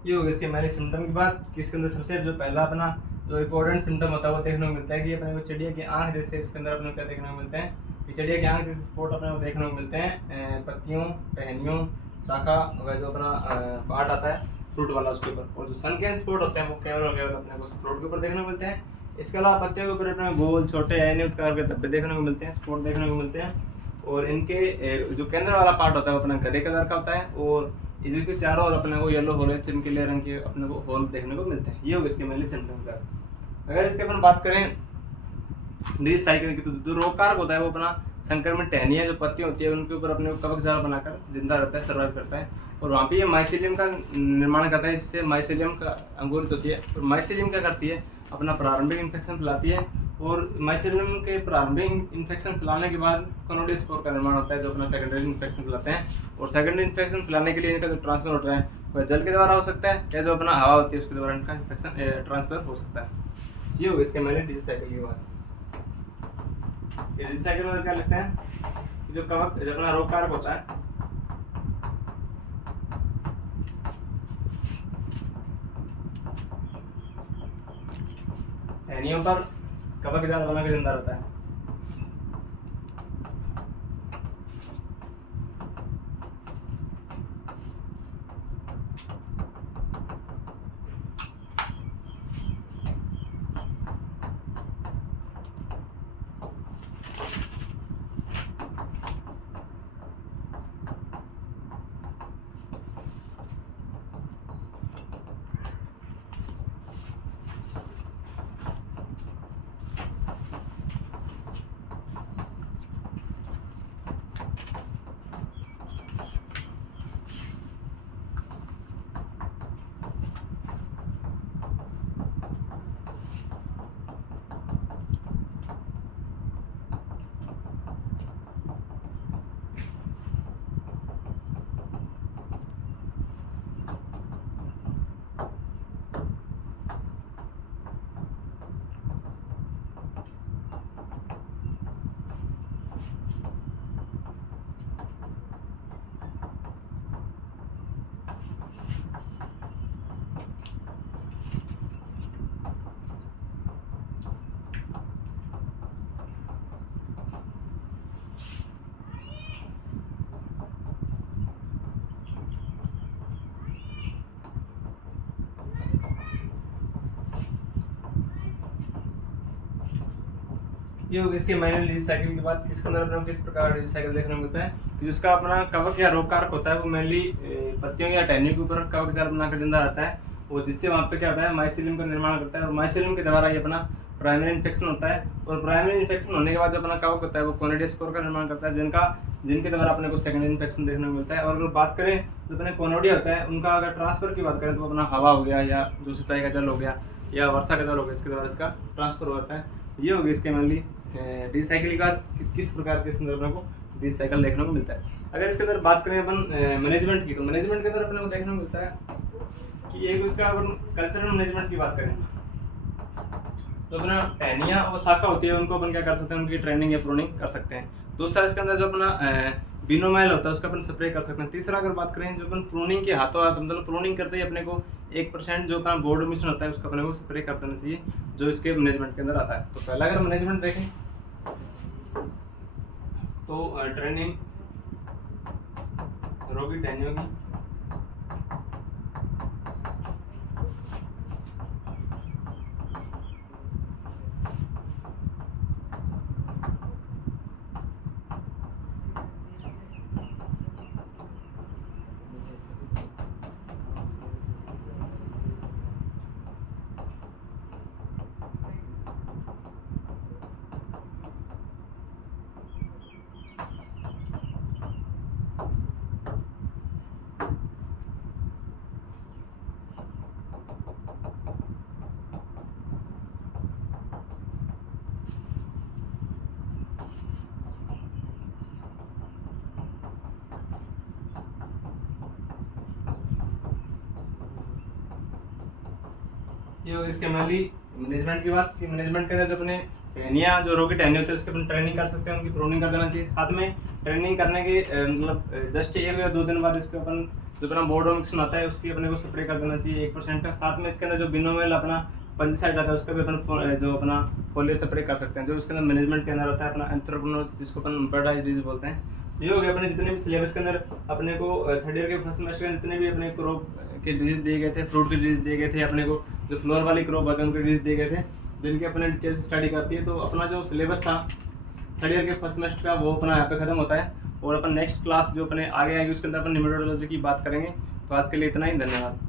ये हो गया इसके मैंने सिम्टम की बात। कि इसके अंदर सबसे जो पहला अपना जो इंपॉर्टेंट सिम्टम होता है वो देखने को मिलता है कि अपने को चिड़िया की आंख जैसे इसके अंदर अपने को क्या देखने को मिलते हैं कि चिड़िया की आंख जैसे स्पॉट अपने को देखने को मिलते हैं पत्तियों, टहनियों, शाखा वह जो अपना पार्ट आता है फ्रूट वाला उसके ऊपर। और जो सनकैन स्पॉट होते हैं वो केवल अपने को फ्रूट के ऊपर देखने को मिलते हैं। इसके अलावा पत्तियों के ऊपर अपने गोल छोटे अनियमित आकार के धब्बे देखने को मिलते हैं, स्पॉट देखने को मिलते हैं। और इनके जो केंद्र वाला पार्ट होता है वो अपना गरे कलर का होता है, और इसके चारों ओर अपने को येलो होल चमकीले रंग के अपने को होल देखने को मिलते हैं। ये होगा इसके मेनली सिम्टम का। अगर इसके अपन बात करें डिजीज साइकिल की, तो जो रोग कारक होता है वो अपना संक्रमण टहनियाँ जो पत्ती होती है उनके ऊपर अपने को कवक जाल बनाकर जिंदा रहता है, सर्वाइव करता है, और वहाँ पे ये माइसीलियम का निर्माण करता है, जिससे माइसीलियम का अंकुरित होती है। और माइसीलियम क्या करती है, अपना प्रारंभिक इन्फेक्शन फैलाती है, और माइसीलियम के प्रारंभिक इन्फेक्शन फैलाने के बाद कॉनोडियोस्पोर का निर्माण होता है जो अपना सेकेंडरी इन्फेक्शन फैलाते हैं। और सेकेंडरी इन्फेक्शन फैलाने के लिए इनका जो ट्रांसफर होता है वह जल के द्वारा हो सकता है, या जो अपना हवा होती है उसके द्वारा इनका इन्फेक्शन ट्रांसफर हो सकता है। ये होगा इसके मैंने डिजीज साइकिल की बात। डिजीज साइकिल में क्या लिखते हैं, जो कवक जो अपना रोग कारक होता है टहनियों पर कवक जाल बनाकर जिंदा रहता है। ये होगी इसके मैनुअल लीज साइकिल की बात। इसके अंदर अपने को किस प्रकार लीज साइकिल देखने को मिलता है कि जिसका अपना कवक या रोग कारक होता है वो मेनली पत्तियों या टहनियों के ऊपर कवक जाल बनाकर जिंदा रहता है, वो जिससे वहाँ पे क्या होता है माइसिलियम का निर्माण करता है, और माइसिलियम के द्वारा ये अपना प्राइमरी इन्फेक्शन होता है, और प्राइमरी इन्फेक्शन होने के बाद जो अपना कवक होता है वो कोनिडियोस्पोर का निर्माण करता है, जिनके द्वारा अपने को सेकेंडरी इन्फेक्शन देखने को मिलता है। और अगर बात करें जो अपने कोनोडिया होता है उनका अगर ट्रांसफर की बात करें तो अपना हवा हो गया या जो सिंचाई का जल हो गया या वर्षा का जल हो गया, इसके द्वारा इसका ट्रांसफर होता है। ये होगी इसके मेनली डिसाइकिल के बाद किस प्रकार के संदर्भ में को डिसाइकिल देखने को मिलता है। अगर इसके अंदर बात करें अपन मैनेजमेंट की, तो मैनेजमेंट के अंदर अपने को देखने को मिलता है कि एक उसका अपन कल्चरल मैनेजमेंट की बात करें तो अपना टहनियाँ और शाखा होती है उनको अपन क्या कर सकते हैं, उनकी ट्रेनिंग या प्रूनिंग कर सकते हैं। दूसरा इसके अंदर जो अपना बिनोमाइल होता है उसका अपन स्प्रे कर सकते हैं। तीसरा अगर बात करें जो अपन प्रूनिंग के हाथों हाथ मतलब प्रूनिंग करते ही अपने को 1% जो अपना बोर्ड मिश्रण होता है उसका अपने को स्प्रे कर देना चाहिए, जो इसके मैनेजमेंट के अंदर आता है। तो पहला अगर मैनेजमेंट देखें तो ट्रेनिंग रोगी टहनियों की, ये होगी इसके मेनली मैनेजमेंट की बात कि मैनेजमेंट के अंदर जो अपने टहनियाँ जो रोगी टहनी होते हैं उसके अपन ट्रेनिंग कर सकते हैं, उनकी प्रूनिंग कर देना चाहिए। साथ में ट्रेनिंग करने के मतलब जस्ट 1 या 2 दिन बाद इसके अपन जो अपना बोर्ड मिक्सन आता है उसकी अपने को स्प्रे कर देना चाहिए 1% का। साथ में इसके अंदर जो बिनोमियल अपना पंजिसाइड आता है उसका भी अपन जो अपना फोलियर स्प्रे कर सकते हैं। जो इसके अंदर मैनेजमेंट के अंदर होता है अपना एंथ्रोपोनोज, जिसको अपन पैराडाइज डिजीज बोलते हैं। ये हो गया अपने जितने भी सिलेबस के अंदर अपने को 3rd ईयर के फर्स्ट सेमेस्टर में जितने भी अपने क्रॉप के डिजीज दिए गए थे, फ्रूट के डिजीज दिए गए थे, अपने को जो फ्लोर वाली क्रॉप होते हैं उनके डिजीज दिए गए थे, जिनकी अपने डिटेल स्टडी करती है। तो अपना जो सिलेबस था 3rd ईयर के फर्स्ट सेमेस्टर का वो अपना यहाँ पे खत्म होता है, और अपन नेक्स्ट क्लास जो अपने आगे आएगी उसके अंदर अपन निमेटोलॉजी की बात करेंगे। तो आज के लिए इतना ही, धन्यवाद।